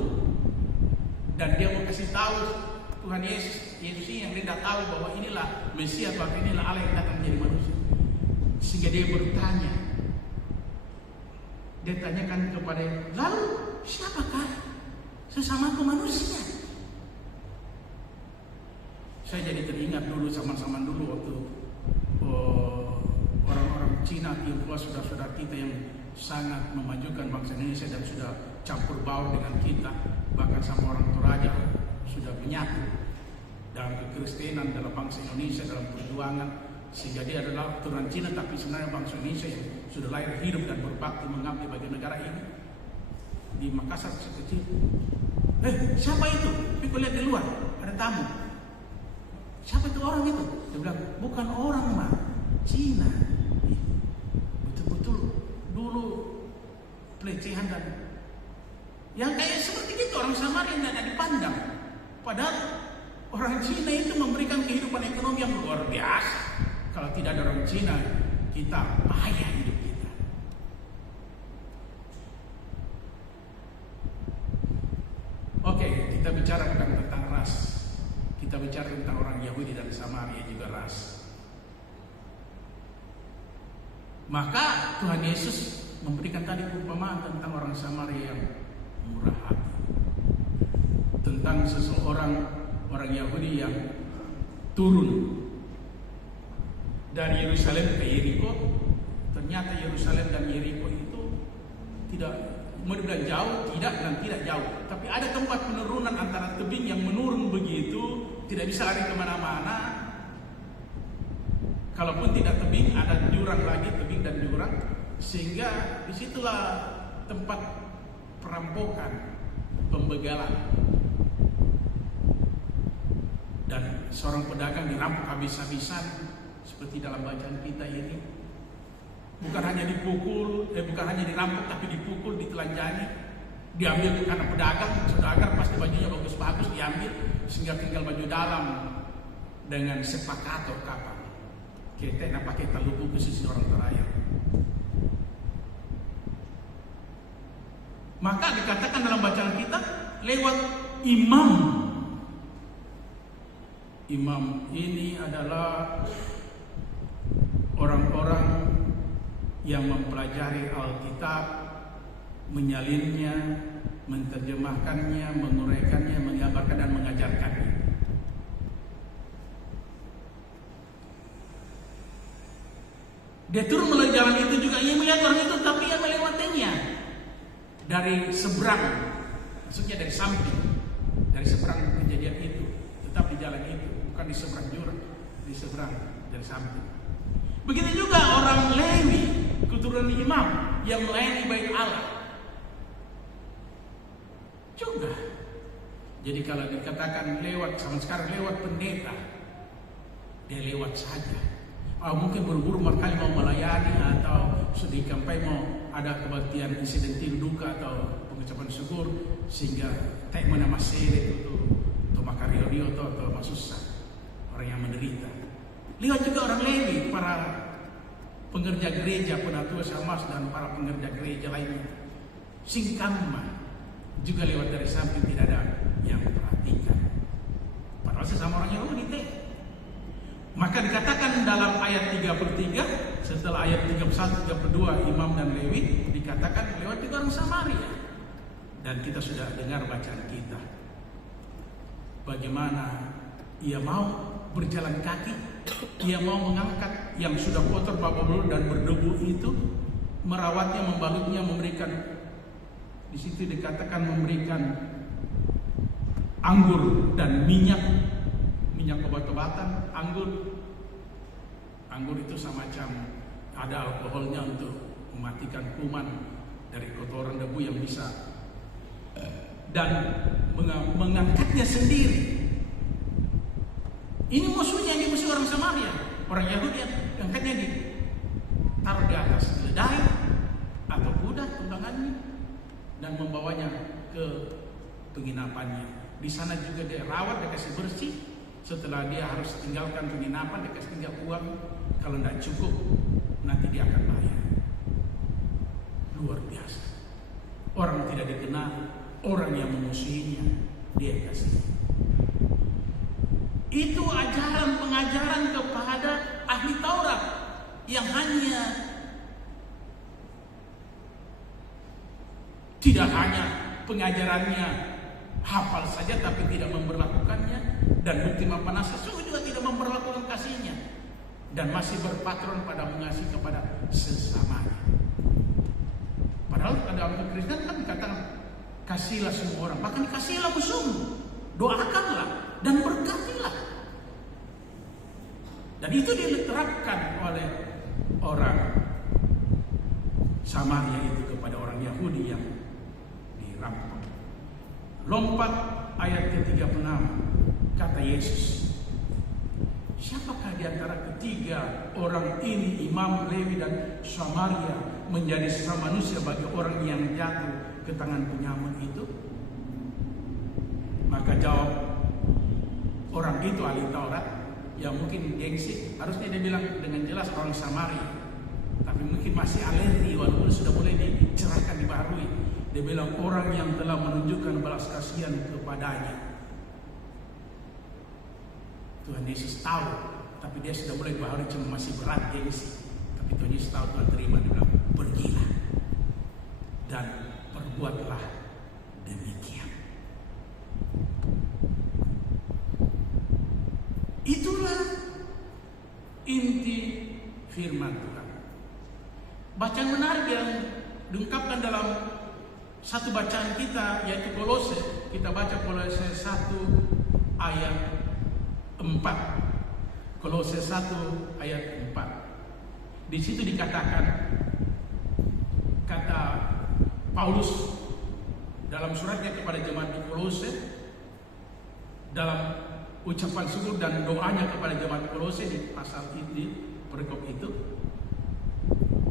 dan dia mau kasih tahu Tuhan Yesus ini yang dia tidak tahu bahwa inilah Mesias, bahwa inilah Allah yang datang menjadi manusia. Sehingga dia bertanya. Dia tanyakan kepada, lalu siapakah sesamaku manusia? Saya jadi teringat dulu zaman-zaman dulu waktu orang-orang Cina, Tionghoa, saudara-saudara kita yang sangat memajukan bangsa Indonesia dan sudah campur baur dengan kita, bahkan sama orang Toraja sudah menyatu dalam kekristenan, dalam bangsa Indonesia, dalam perjuangan, sehingga dia adalah keturunan Cina tapi sebenarnya bangsa Indonesia yang sudah lahir, hidup dan berbakti mengabdi bagi negara ini. Di Makassar sekecil, siapa itu? Tapi kau lihat di luar ada tamu. Siapa itu orang itu? Dia bilang, bukan orang mah, Cina. Betul-betul dulu pelecehan dan yang kayak seperti itu orang Samaria tidak dipandang. Padahal orang Cina itu memberikan kehidupan ekonomi yang luar biasa. Kalau tidak ada orang Cina, kita payah hidup kita. Oke, kita bicara bukan tentang ras. Kita bicara tentang orang Yahudi dan Samaria juga ras. Maka Tuhan Yesus memberikan tadi perumpamaan tentang orang Samaria yang murah hati. tentang seseorang orang Yahudi yang turun dari Yerusalem ke Yeriko. Ternyata Yerusalem dan Yeriko itu tidak, mau dibilang jauh, tidak dan tidak jauh. Tapi ada tempat penurunan antara tebing yang menurun begitu, tidak bisa lari kemana-mana. Kalaupun tidak tebing, ada jurang lagi, tebing dan jurang. Sehingga disitulah tempat perampokan, pembegalan. Dan seorang pedagang dirampok habis-habisan seperti dalam bacaan kita ini. Bukan hanya dipukul, bukan hanya dirampok, tapi dipukul, ditelanjangi, diambil karena pedagang, saudagar pasti bajunya bagus-bagus diambil, sehingga tinggal baju dalam dengan sepakator kapal. Kita nak pakai talupu khusus orang terakhir. Maka dikatakan dalam bacaan kita lewat imam. Imam ini adalah orang-orang yang mempelajari Alkitab, menyalinnya, menerjemahkannya, menguraikannya, menggambarkan dan mengajarkannya. Dia turun melalui jalan itu juga, ia melihat orang itu, tapi ia melewatinya dari seberang, maksudnya dari samping, dari seberang kejadian itu, tetap di jalan itu, bukan di seberang jurang, di seberang dari samping. Begitu juga orang Lewi, keturunan imam yang melayani bait Allah juga. Jadi kalau dikatakan lewat, sama sekarang lewat pendeta, dia lewat saja. Mungkin buru-buru makanya mau melayani, atau sedih kampai mau ada kebaktian insiden duka atau pengucapan syukur, sehingga tak mana masere itu atau makario atau masusah orang yang menderita. Lewat juga orang Lewi, para pengerja gereja, penatua Samas dan para pengerja gereja lainnya. Singkamma juga lewat dari samping, tidak ada yang perhatikan. Padahal sesama orang Yahudi teh. Maka dikatakan dalam ayat 33, setelah ayat 31, 32 imam dan Lewi, dikatakan lewat juga orang Samaria. Dan kita sudah dengar bacaan kita. Bagaimana ia mau berjalan kaki, ia mau mengangkat yang sudah kotor, babak dan berdebu itu, merawatnya, membalutnya, memberikan, di situ dikatakan memberikan anggur dan minyak obat-obatan. Anggur itu semacam ada alkoholnya untuk mematikan kuman dari kotoran debu yang bisa, dan mengangkatnya sendiri. Ini musuhnya, ini musuh orang Samaria, orang Yahudi, angkatnya taruh di atas keledai atau kuda tunggangannya dan membawanya ke penginapannya. Di sana juga dia rawat, dia kasih bersih. Setelah dia harus tinggalkan penginapan, dia kasih tinggal uang. Kalau tidak cukup, nanti dia akan bayar. Luar biasa. Orang tidak dikenal, orang yang memusuhinya, dia kasih. Itu ajaran pengajaran kepada ahli Taurat yang hanya tidak hanya pengajarannya hafal saja tapi tidak memperlakukannya, dan bukti Mapanasa sungguh juga tidak memperlakukan kasihnya, dan masih berpatron pada mengasihi kepada sesamanya. Padahal dalam kekristenan kan dikatakan kasihlah semua orang, bahkan kasihlah musuhmu, doakanlah dan berkatilah. Dan itu diterapkan oleh orang Samaria itu kepada orang Yahudi yang dirampok. Lompat ayat ke-36, kata Yesus, siapakah di antara ketiga orang ini, imam, Lewi dan Samaria, menjadi sesama manusia bagi orang yang jatuh ke tangan penyamun itu? Maka jawab orang itu, ahli Taurat, yang mungkin gengsi, harusnya dia bilang dengan jelas orang Samaria, tapi mungkin masih alergi walaupun sudah mulai dicerahkan, dibaharui. Dia bilang orang yang telah menunjukkan belas kasihan kepadanya. Tuhan Yesus tahu, tapi dia sudah mulai baharui, cuma masih berat gengsi. Tapi Tuhan Yesus tahu, Tuhan terima, dia bilang pergilah dan perbuatlah demikian. inti firman Tuhan. Bacaan menarik yang diungkapkan dalam satu bacaan kita, yaitu Kolose. Kita baca Kolose 1 ayat 4. Kolose 1 ayat 4. Di situ dikatakan, kata Paulus dalam suratnya kepada jemaat di Kolose, dalam ucapan syukur dan doanya kepada jemaat Kolose di pasal ini, perikop itu,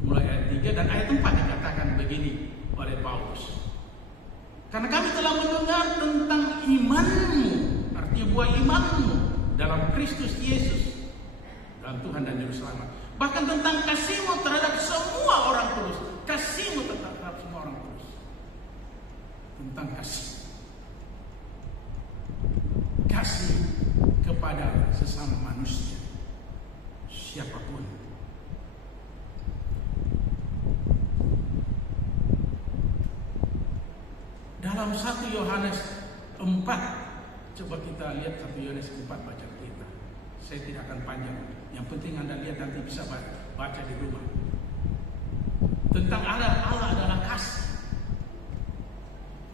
mulai ayat 3 dan ayat 4 dikatakan begini oleh Paulus. Karena kami telah mendengar tentang imanmu, artinya buah imanmu dalam Kristus Yesus, dalam Tuhan dan Juru Selamat. Bahkan tentang kasihmu terhadap semua orang kudus. Kasihmu terhadap semua orang kudus. Tentang kasih. Kasih kepada sesama manusia, siapapun. Dalam 1 Yohanes 4, coba kita lihat 1 Yohanes 4 baca kita. Saya tidak akan panjang. Yang penting Anda lihat nanti bisa baca di rumah. Tentang Allah adalah kasih.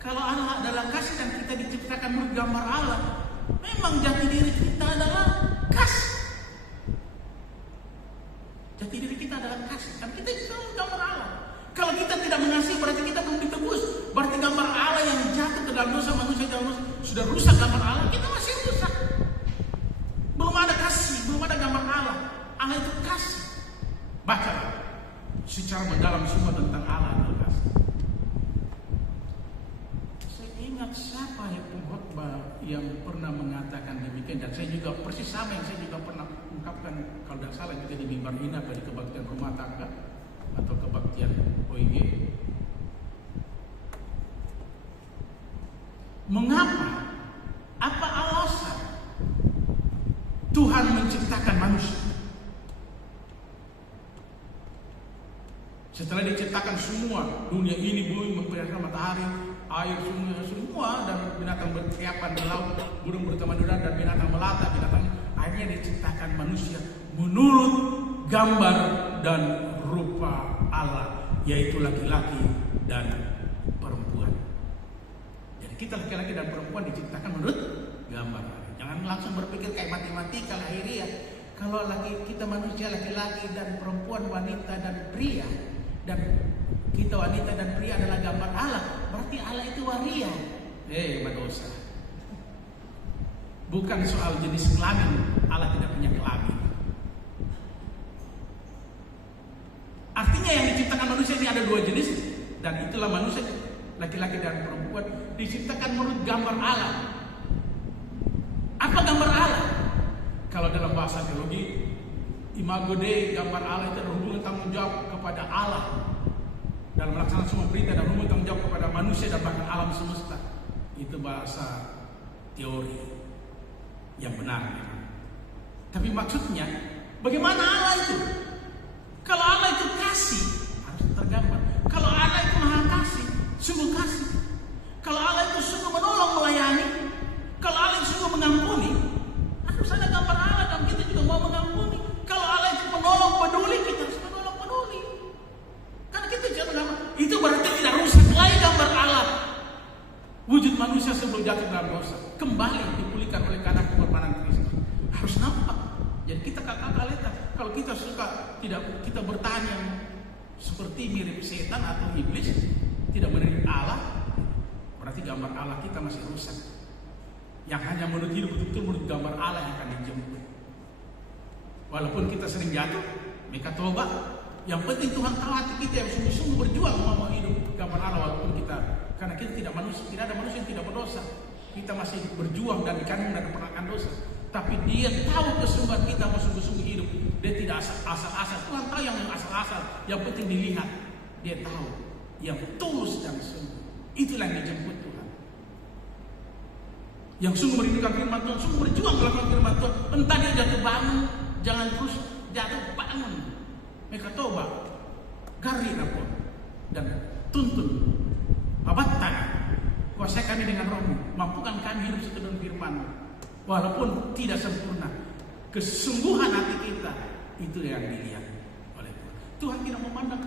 Kalau Allah adalah kasih dan kita diciptakan menurut gambar Allah, memang jati diri kita adalah kasih. Jati diri kita adalah kasih. Dan kita selalu gambar Allah. Kalau kita tidak mengasihi, berarti kita belum ditebus. Berarti gambar Allah yang jatuh ke dalam dosa manusia dalam dosa, sudah rusak gambar Allah, kita masih rusak. Belum ada kasih, belum ada gambar Allah. Allah itu kasih. Baca secara mendalam semua tentang Allah adalah kasih. Saya ingat siapa yang pengkhotbah yang pernah mengatakan demikian, dan saya juga persis sama yang saya juga pernah ungkapkan, kalau tidak salah juga di mimbar ini atau di kebaktian rumah tangga atau kebaktian OIG. Mengapa? Apa alasan Tuhan menciptakan manusia? Setelah diciptakan semua, dunia ini, bumi, memperlihatkan matahari, air, semua dan binatang berkeliapan di laut, burung berteman-teman dan binatang melata, binatang, akhirnya diciptakan manusia menurut gambar dan rupa Allah, yaitu laki-laki dan perempuan. Jadi kita laki-laki dan perempuan diciptakan menurut gambar Allah. Jangan langsung berpikir kayak matematika lahiriah. Kalau kita manusia laki-laki dan perempuan, wanita dan pria, dan kita wanita dan pria adalah gambar Allah, berarti Allah itu waria. Berdosa. Bukan soal jenis kelamin, Allah tidak punya kelamin. Artinya yang diciptakan manusia ini ada dua jenis, dan itulah manusia laki-laki dan perempuan diciptakan menurut gambar Allah. Apa gambar Allah? Kalau dalam bahasa teologi, imago Dei, gambar Allah itu berhubungan tanggung jawab kepada Allah dalam melaksanakan semua perintah dan berhubungan tanggung jawab kepada manusia dan bahkan alam semesta. Itu bahasa teori yang benar. Tapi maksudnya, bagaimana Allah itu? Kalau Allah itu kasih, harus tergambar. Kalau Allah itu maha kasih, sungguh kasih. Kalau Allah itu sungguh menolong, melayani. Kalau Allah itu sungguh mengampuni, harus ada gambar Allah dan kita juga mau mengampuni. Kalau Allah itu menolong, peduli, kita harus menolong, peduli. Karena kita juga gambar. Itu berarti tidak rusak lagi gambar Allah. Wujud manusia sebelum jatuh dalam dosa kembali dipulihkan oleh karena pengorbanan Kristus. Harus nampak. Jadi kita kakak lihat, kalau kita suka tidak kita bertanya seperti mirip setan atau iblis, tidak mirip Allah, berarti gambar Allah kita masih rusak. Yang hanya menurut hidup betul-betul menurut gambar Allah yang akan dijemput. Walaupun kita sering jatuh, mereka tobat. Yang penting Tuhan tahu hati kita yang sungguh-sungguh berjuang mau hidup gambar Allah, walaupun kita, karena kita tidak ada manusia yang tidak berdosa. Kita masih berjuang dan dikandung dan diperanakan dosa. Tapi Dia tahu kesungguhan kita mau sungguh-sungguh hidup. Dia tidak asal-asal. Tuhan tahu yang asal-asal. Yang penting dilihat. Dia tahu yang tulus dan sungguh. Itulah yang dijemput Tuhan. Yang sungguh merindukan firman Tuhan, sungguh berjuang melakukan firman Tuhan. Entah dia jatuh bangun, jangan terus jatuh bangun. Mereka tobat, gari rapor dan tuntun. Babatan, kuasai kami dengan rohmu, mampukan kami hidup sesuai dengan firman-Mu. Walaupun tidak sempurna, kesungguhan hati kita Itu yang dilihat oleh Tuhan. Tuhan tidak memandang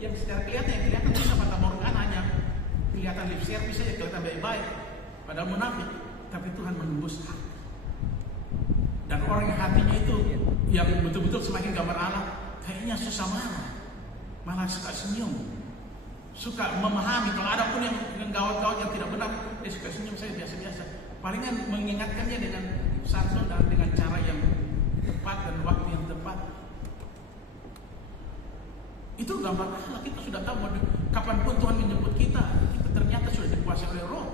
yang secara kelihatan bisa mata morgana, hanya kelihatan lip service saja, kelihatan baik-baik, padahal munafik. Tapi Tuhan menembus hati. Dan orang yang hatinya itu yang betul-betul semakin gambar Allah, kayaknya susah marah, malah suka senyum, suka memahami. Kalau ada pun yang gawat-gawat yang tidak benar, dia suka senyum, saya biasa-biasa. Palingan mengingatkannya dengan santun dan dengan cara yang tepat dan waktu yang tepat. Itu gambar Allah. Kita sudah tahu kapanpun Tuhan menyebut kita ternyata sudah dikuasai oleh Roh.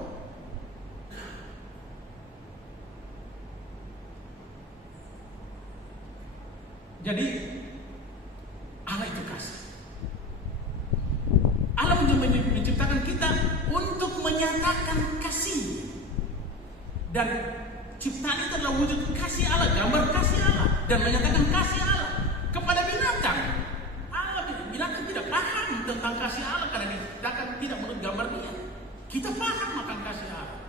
Jadi Allah itu kasih. Allah menciptakan kita untuk menyatakan kasih. Dan ciptaan itu adalah wujud kasih Allah, gambar kasih Allah, dan menyatakan kasih Allah kepada binatang. Binatang tidak paham tentang kasih Allah karena diciptakan tidak menurut gambar Dia. Kita paham akan kasih Allah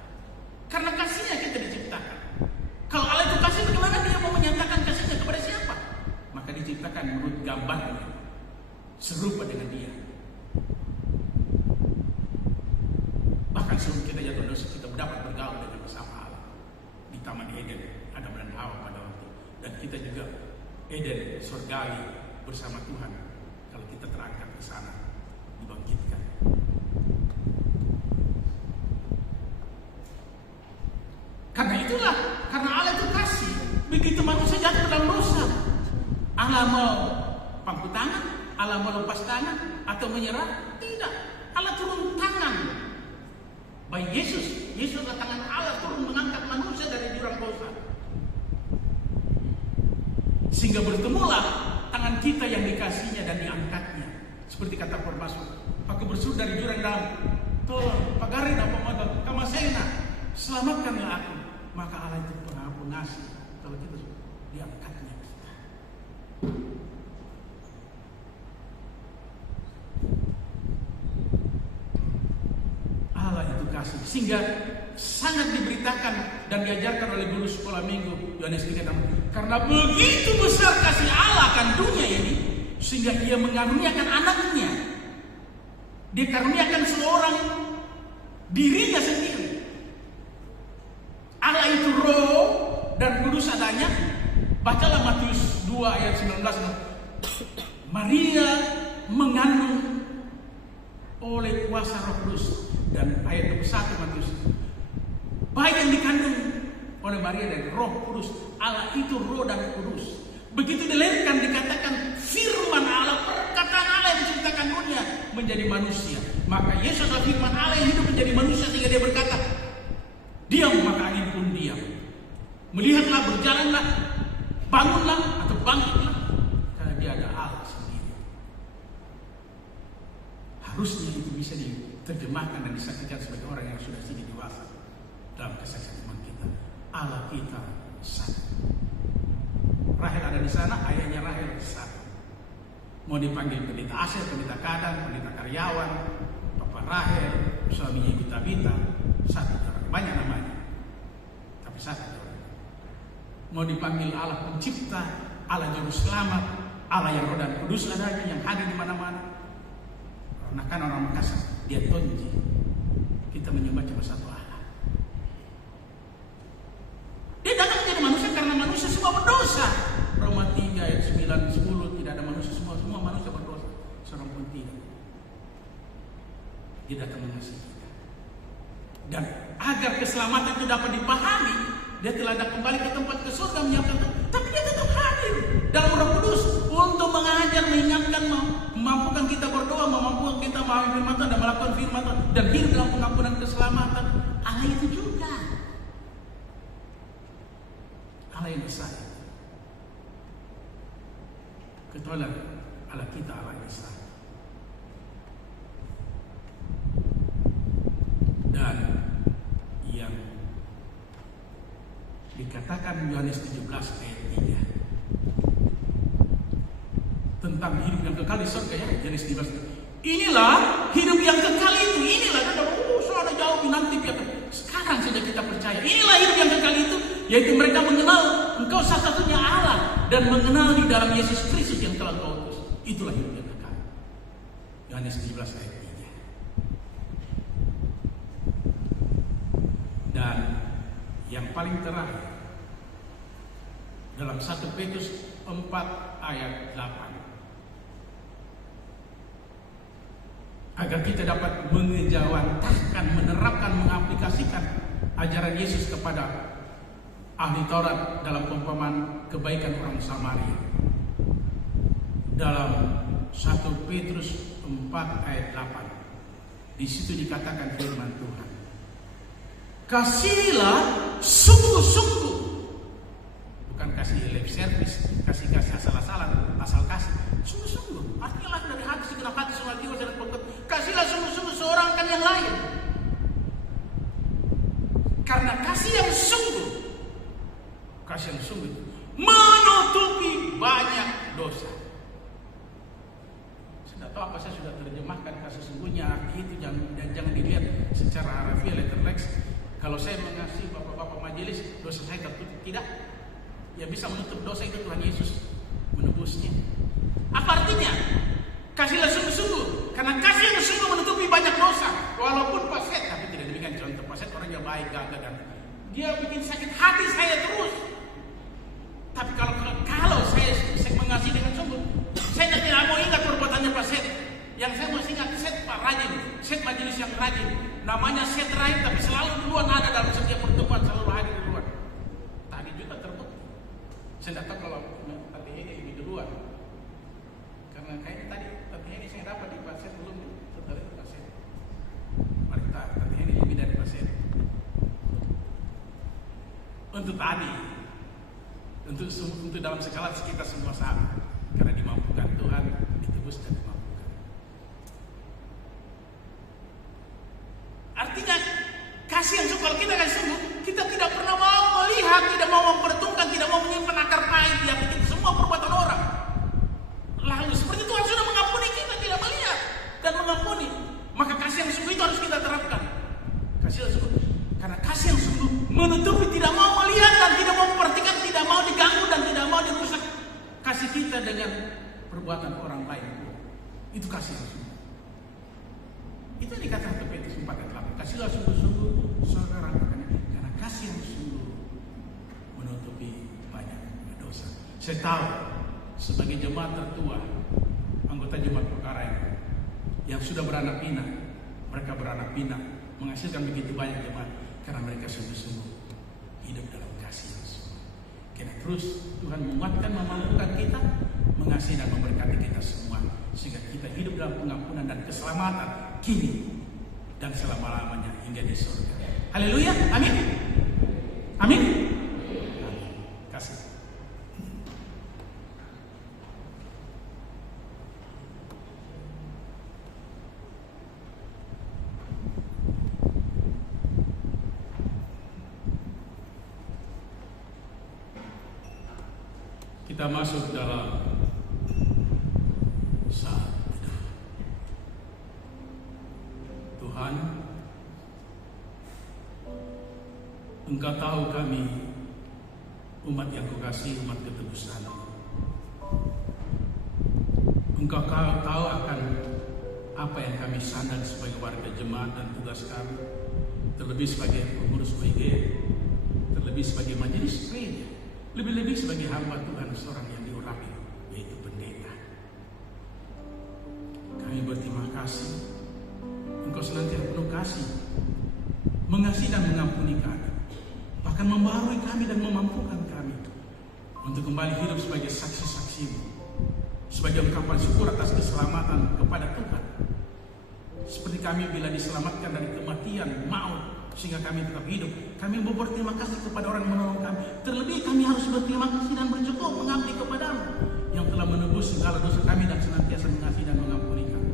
karena kasihnya kita diciptakan. Kalau Allah itu kasih, bagaimana Dia mau menyatakan kasihnya kepada siapa? Maka diciptakan menurut gambarnya, serupa dengan Dia. Bahkan sebelum kita jatuh dosa, kita dapat bergaul dengan bersama Allah di Taman Eden, Adam dan Hawa pada waktu. Dan kita juga Eden surgawi bersama Tuhan. Kalau kita terangkat ke sana, dibangkitkan. Karena itulah, karena Allah itu kasih. Begitu manusia jatuh ke dalam dosa, Allah mau pangku tangan, Allah mau lepas tangan atau menyerah? Tidak. Allah turun tangan. Baik Yesus adalah tangan Allah turun mengangkat manusia dari jurang dosa. Sehingga bertemulah tangan kita yang dikasihnya dan diangkatnya. Seperti kata Permasuk, aku berseru dari jurang dalam, tolong pagarin apa modal kamasena, selamatkanlah aku. Maka Allah itu pengasih kalau kita diangkatnya kita. Allah itu kasih, sehingga sangat diberitakan dan diajarkan oleh guru sekolah minggu Yohanes 3:6. Karena begitu besar kasih Allah akan dunia ini, sehingga Ia mengaruniakan anaknya. Dia karuniakan seorang dirinya sendiri. Allah itu Roh dan kudus adanya. Bacalah Matius 2 ayat 19. Maria mengandung oleh kuasa Roh Kudus. Dan ayat 21 Matius, bayi yang dikandung oleh Maria dan Roh Kudus. Allah itu Roh dan Kudus. Begitu dilahirkan dikatakan firman Allah, perkataan Allah yang menciptakan dunia menjadi manusia. Maka Yesus adalah firman Allah yang hidup menjadi manusia, sehingga Dia berkata, diam maka angin pun diam. Melihatlah, berjalanlah, bangunlah atau bangkitlah, karena Dia ada Allah sendiri. Harusnya itu bisa diterjemahkan dan disaksikan sebagai orang yang sudah sini dewasa dalam kesaksian iman kita. Allah kita satu. Rahel ada di sana, ayahnya Rahel satu. Mau dipanggil pendeta Asir, pendeta Kadang, pendeta Karyawan, Bapak Rahel, suaminya Ibu Tabita, satu orang. Banyak namanya, tapi satu orang. Mau dipanggil Allah Pencipta, Allah Juru Selamat, Allah yang Roh dan Kudus adanya, yang hadir di mana-mana. Karena kan orang Makassar, dia tonji. Kita menyembah cuma satu Allah. Dia datang menjadi manusia karena manusia semua berdosa. Roma 3 ayat 9, 10, tidak ada manusia semua manusia berdosa. Seorang pun tidak. Dia datang mengasihi kita. Dan agar keselamatan itu dapat dipahami, Dia telah kembali ke tempat ke surga menyiapkan itu. Tapi Dia tetap hadir dalam Roh Kudus untuk mengajar, mengingatkan, memampukan kita berdoa, memampukan kita memahami firman Tuhan dan melakukan firman Tuhan dan hidup dalam pengampunan keselamatan. Allah itu juga Allah yang besar. Ketualan Allah kita Allah yang besar. Dan yang dikatakan Yohanes 17 ayat 3 tentang hidup yang kekal di surga, ya, Yohanes 17. Inilah hidup yang kekal itu. Inilah sudah jauh nanti ya. Sekarang saja kita percaya. Inilah hidup yang kekal itu, yaitu mereka mengenal Engkau satu-satunya Allah dan mengenal di dalam Yesus Kristus yang telah Kau utus. Itulah hidup yang kekal. Yohanes 17 ayat 3. Dan yang paling terakhir dalam 1 Petrus 4 ayat 8. Agar kita dapat mengejawantahkan, menerapkan, mengaplikasikan ajaran Yesus kepada ahli Taurat dalam perumpamaan kebaikan orang Samaria. Dalam 1 Petrus 4 ayat 8. Di situ dikatakan firman Tuhan. Kasihilah sungguh-sungguh. Bukan kasih lip service, kasih asal-asalan, asal kasih. Sungguh-sungguh. Artinya dari hati, segenap hati, segenap jiwa, segenap pokok. Kasihlah sungguh-sungguh seorang kan yang lain. Karena kasih yang sungguh menutupi banyak dosa. Saya tidak tahu apa saya sudah terjemahkan kasih sesungguhnya. Arti itu jangan dilihat secara harafiah letter lex. Kalau saya mengasihi bapak-bapak majelis, dosa saya tertutup. Tidak. Yang bisa menutup dosa itu Tuhan Yesus menebusnya. Apa artinya? Kasihlah sungguh-sungguh. Karena kasih yang sungguh menutupi banyak dosa. Walaupun paset, tapi tidak demikian contoh. Paset orangnya baik, gagah, dan dia bikin sakit hati saya terus. Tapi kalau saya mengasihi dengan sungguh, saya tidak mau ingat perbuatannya paset. Yang saya mau ingat set Pak rajin, set majelis yang rajin. Namanya set rajin, tapi selalu duluan ada dalam setiap pertemuan, selalu hadir duluan. Tadi juga terbukti. Saya tidak tahu kalau tadi ini lebih duluan. Karena kayaknya tadi ini saya dapat di paset belum setelah itu paset. Mari tadi ini lebih dari paset. Untuk tadi, untuk dalam skala kita semua sama. Karena dimampukan Tuhan, ditebus dan dimampukan. Artinya kasih yang sungguh, kalau kita kasih sungguh, kita tidak pernah mau melihat, tidak mau memperhitungkan, tidak mau menyimpan akar pahit di hati kita semua perbuatan orang. Lalu seperti Tuhan sudah mengampuni, kita tidak melihat dan mengampuni. Maka kasih yang sungguh itu harus kita terapkan. Kasih yang sungguh, karena kasih yang sungguh menutupi, tidak mau melihat dan tidak mau memperhatikan, tidak mau diganggu dan tidak mau dirusak kasih kita dengan perbuatan orang lain. Itu kasih yang sungguh. Itu yang dikatakan 1 Petrus 4 ayat 8. Kasihlah sungguh-sungguh saudara, karena kasih yang sungguh menutupi banyak dosa. Saya tahu sebagai jemaat tertua, anggota jemaat Pekaraian yang sudah beranak pinak, mereka beranak pinak menghasilkan begitu banyak jemaat karena mereka sungguh-sungguh hidup dalam kasih yang sungguh. Karena terus Tuhan menguatkan, memampukan kita, mengasihi dan memberkati kita semua sehingga kita hidup dalam pengampunan dan keselamatan kini dan selama-lamanya hingga di surga. Haleluya, amin. Amin. Kasih. Kita masuk dalam saat teduh. Tuhan, Engkau tahu kami umat yang Kau kasih, umat ketebusan. Engkau tahu akan apa yang kami sandang sebagai warga jemaat dan tugas kami, terlebih sebagai pengurus WG, terlebih sebagai majelis gereja, lebih-lebih sebagai hamba Tuhan seorang yang diurapi, yaitu pendeta. Kami berterima kasih, Engkau senantiasa penuh kasih, mengasihi dan mengampuni kami, bahkan membaharui kami dan memampukan kami untuk kembali hidup sebagai saksi-saksi-Mu, sebagai ungkapan syukur atas keselamatan kepada Tuhan. Seperti kami bila diselamatkan dari kematian, maut, sehingga kami tetap hidup, kami berterima kasih kepada orang yang menolong kami. Terlebih kami harus berterima kasih dan bersyukur mengabdi kepada-Mu yang telah menebus segala dosa kami dan senantiasa mengasihi dan mengampuni kami.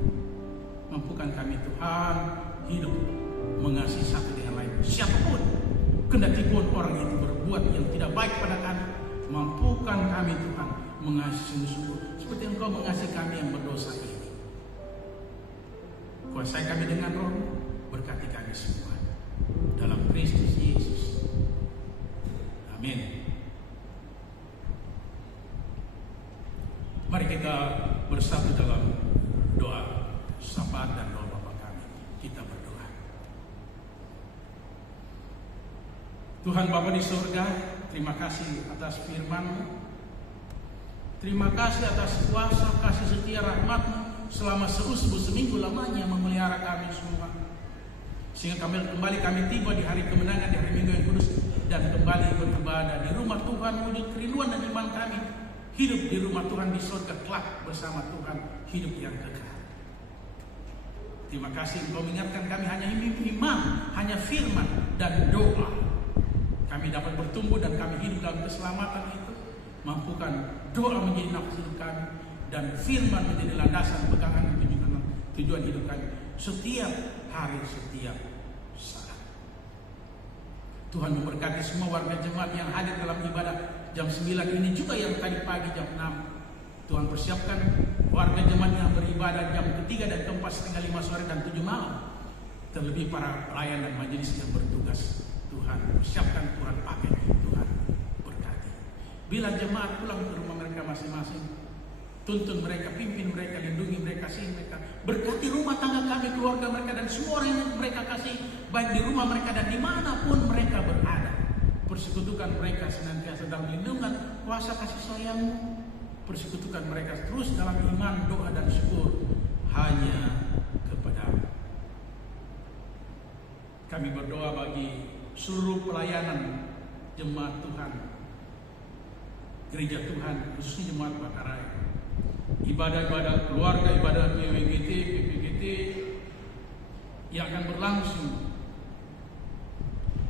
Mampukan kami Tuhan hidup mengasihi satu dengan lain, siapapun, kendati pun orang itu berbuat yang tidak baik pada kami. Mampukan kami Tuhan mengasihi sungguh-sungguh seperti Engkau mengasihi kami yang berdosa ini. Kuasai kami dengan Roh, berkati kami semua dalam Kristus Yesus. Amin. Mari kita bersatu dalam doa syafaat dan doa Bapa kami. Kita berdoa. Tuhan Bapa di surga, terima kasih atas firman-Mu. Terima kasih atas kuasa, kasih setia, rahmat-Mu selama seminggu lamanya memelihara kami semua. Sehingga kembali kami tiba di hari kemenangan, di hari Minggu yang kudus, dan kembali beribadah di rumah Tuhan, wujud kerinduan dan iman kami. Hidup di rumah Tuhan di surga kelak bersama Tuhan, hidup yang kekal. Terima kasih Engkau mengingatkan kami hanya iman, hanya firman dan doa. Kami dapat bertumbuh dan kami hidup dalam keselamatan itu. Mampukan doa menjadi nafas hidup kami dan firman menjadi landasan pegangan dan tujuan hidup kami setiap hari, setiap saat. Tuhan memberkati semua warga jemaat yang hadir dalam ibadah jam 9 ini, juga yang tadi pagi jam 6. Tuhan persiapkan warga jemaat yang beribadah jam ketiga dan keempat setengah 5 sore dan 7 malam. Terlebih para pelayan dan majelis yang bertugas. Tuhan persiapkan, Tuhan pakai, Tuhan berkati. Bila jemaat pulang ke rumah mereka masing-masing, tuntun mereka, pimpin mereka, lindungi mereka, kasih mereka. Berkati rumah tangga kami, keluarga mereka, dan semua orang yang mereka kasih, baik di rumah mereka dan dimanapun mereka berada. Persekutukan mereka senantiasa dalam lindungan kuasa kasih sayang-Mu. Persekutukan mereka terus dalam iman, doa, dan syukur hanya kepada-Mu. Kami berdoa bagi seluruh pelayanan jemaat Tuhan, gereja Tuhan, khususnya jemaat Bakarai. Ibadah-ibadah keluarga, ibadah PWGT, PPGT yang akan berlangsung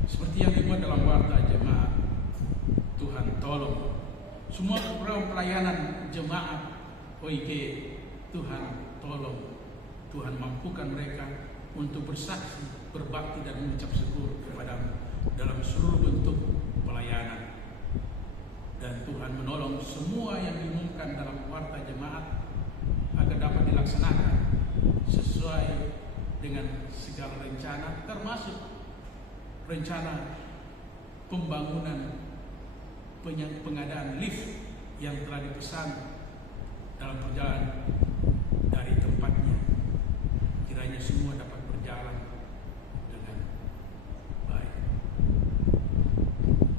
seperti yang dibuat dalam warta jemaat. Tuhan tolong semua program pelayanan jemaat OIG, Tuhan tolong. Tuhan mampukan mereka untuk bersaksi, berbakti dan mengucap syukur kepada-Mu dalam seluruh bentuk pelayanan. Dan Tuhan menolong semua yang diumumkan dalam warta jemaat agar dapat dilaksanakan sesuai dengan segala rencana, termasuk rencana pembangunan pengadaan lift yang telah dipesan dalam perjalanan dari tempatnya. Kiranya semua dapat berjalan dengan baik.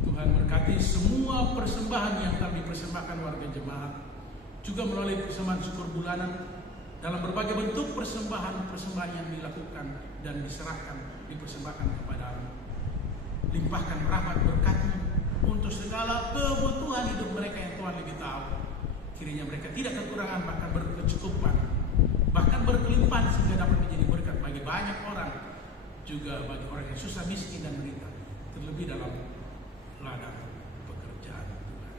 Tuhan berkati semua persembahan yang telah dipersembahkan warga jemaat, juga melalui persembahan syukur bulanan dalam berbagai bentuk persembahan yang dilakukan dan diserahkan, dipersembahkan kepada-Mu. Limpahkan rahmat berkat-Mu untuk segala kebutuhan hidup mereka yang Tuhan lebih tahu. Kiranya mereka tidak kekurangan, bahkan berkecukupan, bahkan berkelimpahan, sehingga dapat menjadi berkat bagi banyak orang, juga bagi orang yang susah, miskin, dan menderita, terlebih dalam ladang pekerjaan Tuhan.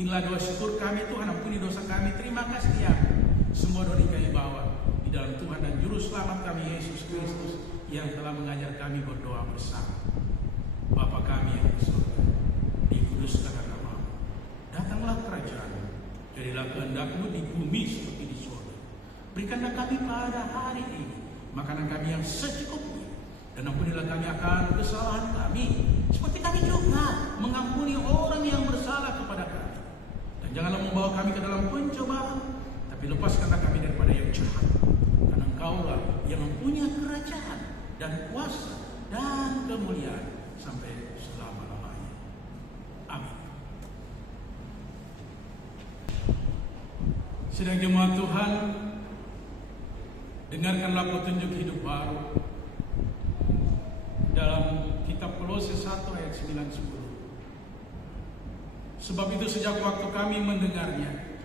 Inilah doa syukur kami, Tuhan, ampuni dosa kami. Terima kasih ya, semua doa kami bawa di dalam Tuhan dan Juru Selamat kami Yesus Kristus yang telah mengajar kami berdoa bersama. Bapa kami yang di surga, dikuduskanlah nama-Mu, datanglah kerajaan-Mu, jadilah kehendak-Mu di bumi seperti di surga. Berikanlah kami pada hari ini makanan kami yang secukupnya, dan ampunilah kami akan kesalahan kami, seperti kami juga mengampuni orang yang bersalah kepada kami. Dan janganlah membawa kami ke dalam pencobaan, tapi lepaskanlah kami daripada yang jahat, karena Engkaulah yang mempunyai kerajaan dan kuasa dan kemuliaan sampai selama-lamanya. Amin. Sidang jemaat Tuhan, dengarkanlah petunjuk hidup baru dalam kitab Kolose 1 ayat 9-10. Sebab itu sejak waktu kami mendengarnya,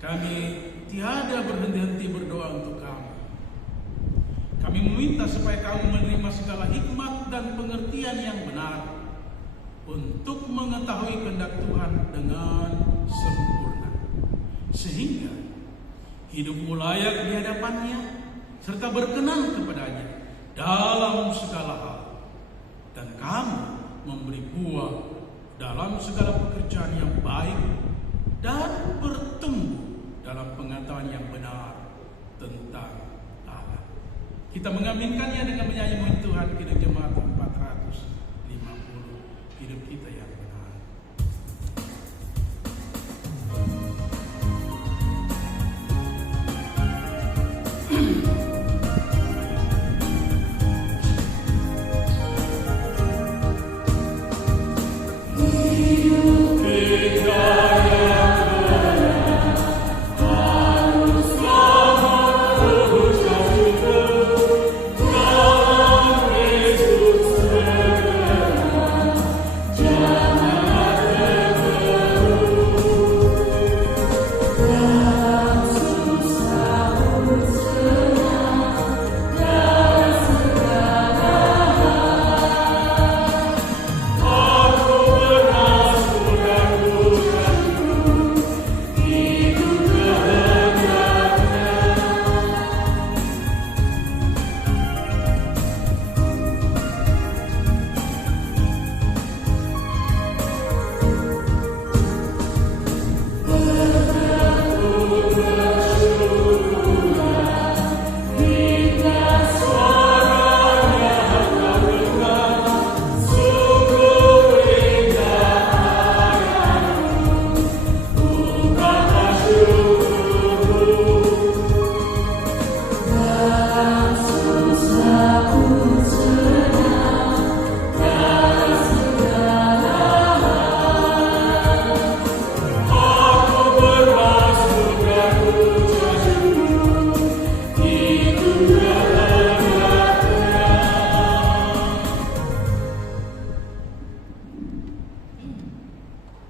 kami tiada berhenti-henti berdoa untuk kamu. Kami meminta supaya kamu menerima segala hikmat dan pengertian yang benar untuk mengetahui kehendak Tuhan dengan sempurna, sehingga hidupmu layak di hadapan-Nya serta berkenan kepada-Nya dalam segala hal, dan kamu memberi buah dalam segala pekerjaan yang baik dan bertumbuh dalam pengetahuan yang benar tentang Allah. Kita mengaminkannya dengan menyanyi muji Tuhan Hidup Jemaat 450, hidup kita yang benar.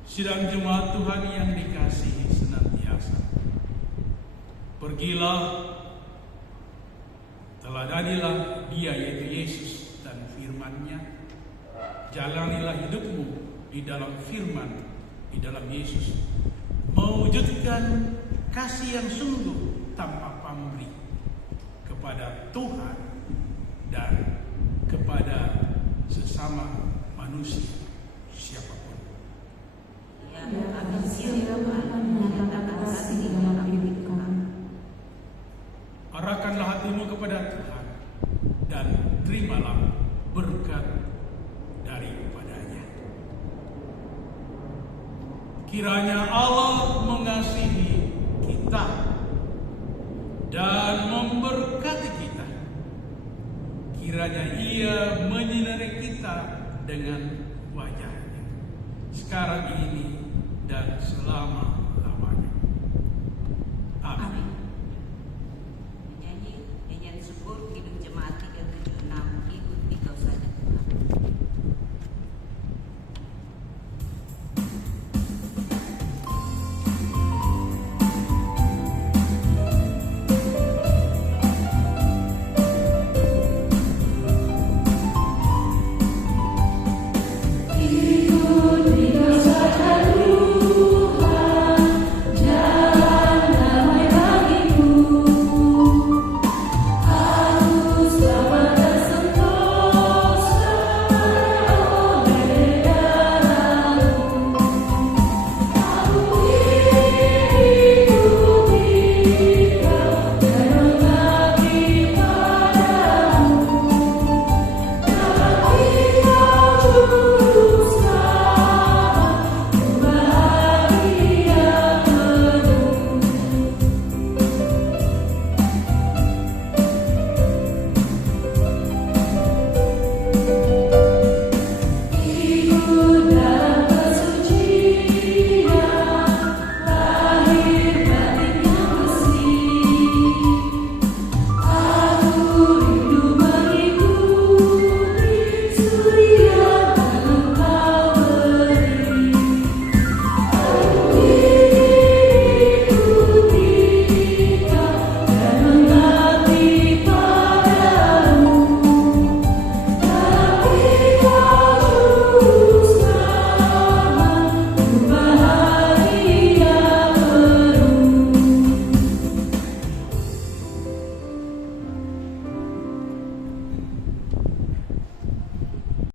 Sidang jemaat Tuhan yang dikasihi senantiasa, pergilah, teladanilah Dia yaitu Yesus dan firman-Nya. Jalanilah hidupmu di dalam firman, di dalam Yesus, mewujudkan kasih yang sungguh tanpa pamrih kepada Tuhan dan kepada sesama manusia siapapun. Ya, kami siap menyatakan kasih dalam hidup kami. Arahkanlah hatimu kepada Tuhan dan terimalah berkat daripadanya. Kiranya Allah mengasihi kita dan memberkati kita. Kiranya Ia menyinari kita dengan wajah-Nya sekarang ini dan selama-lamanya. Amin.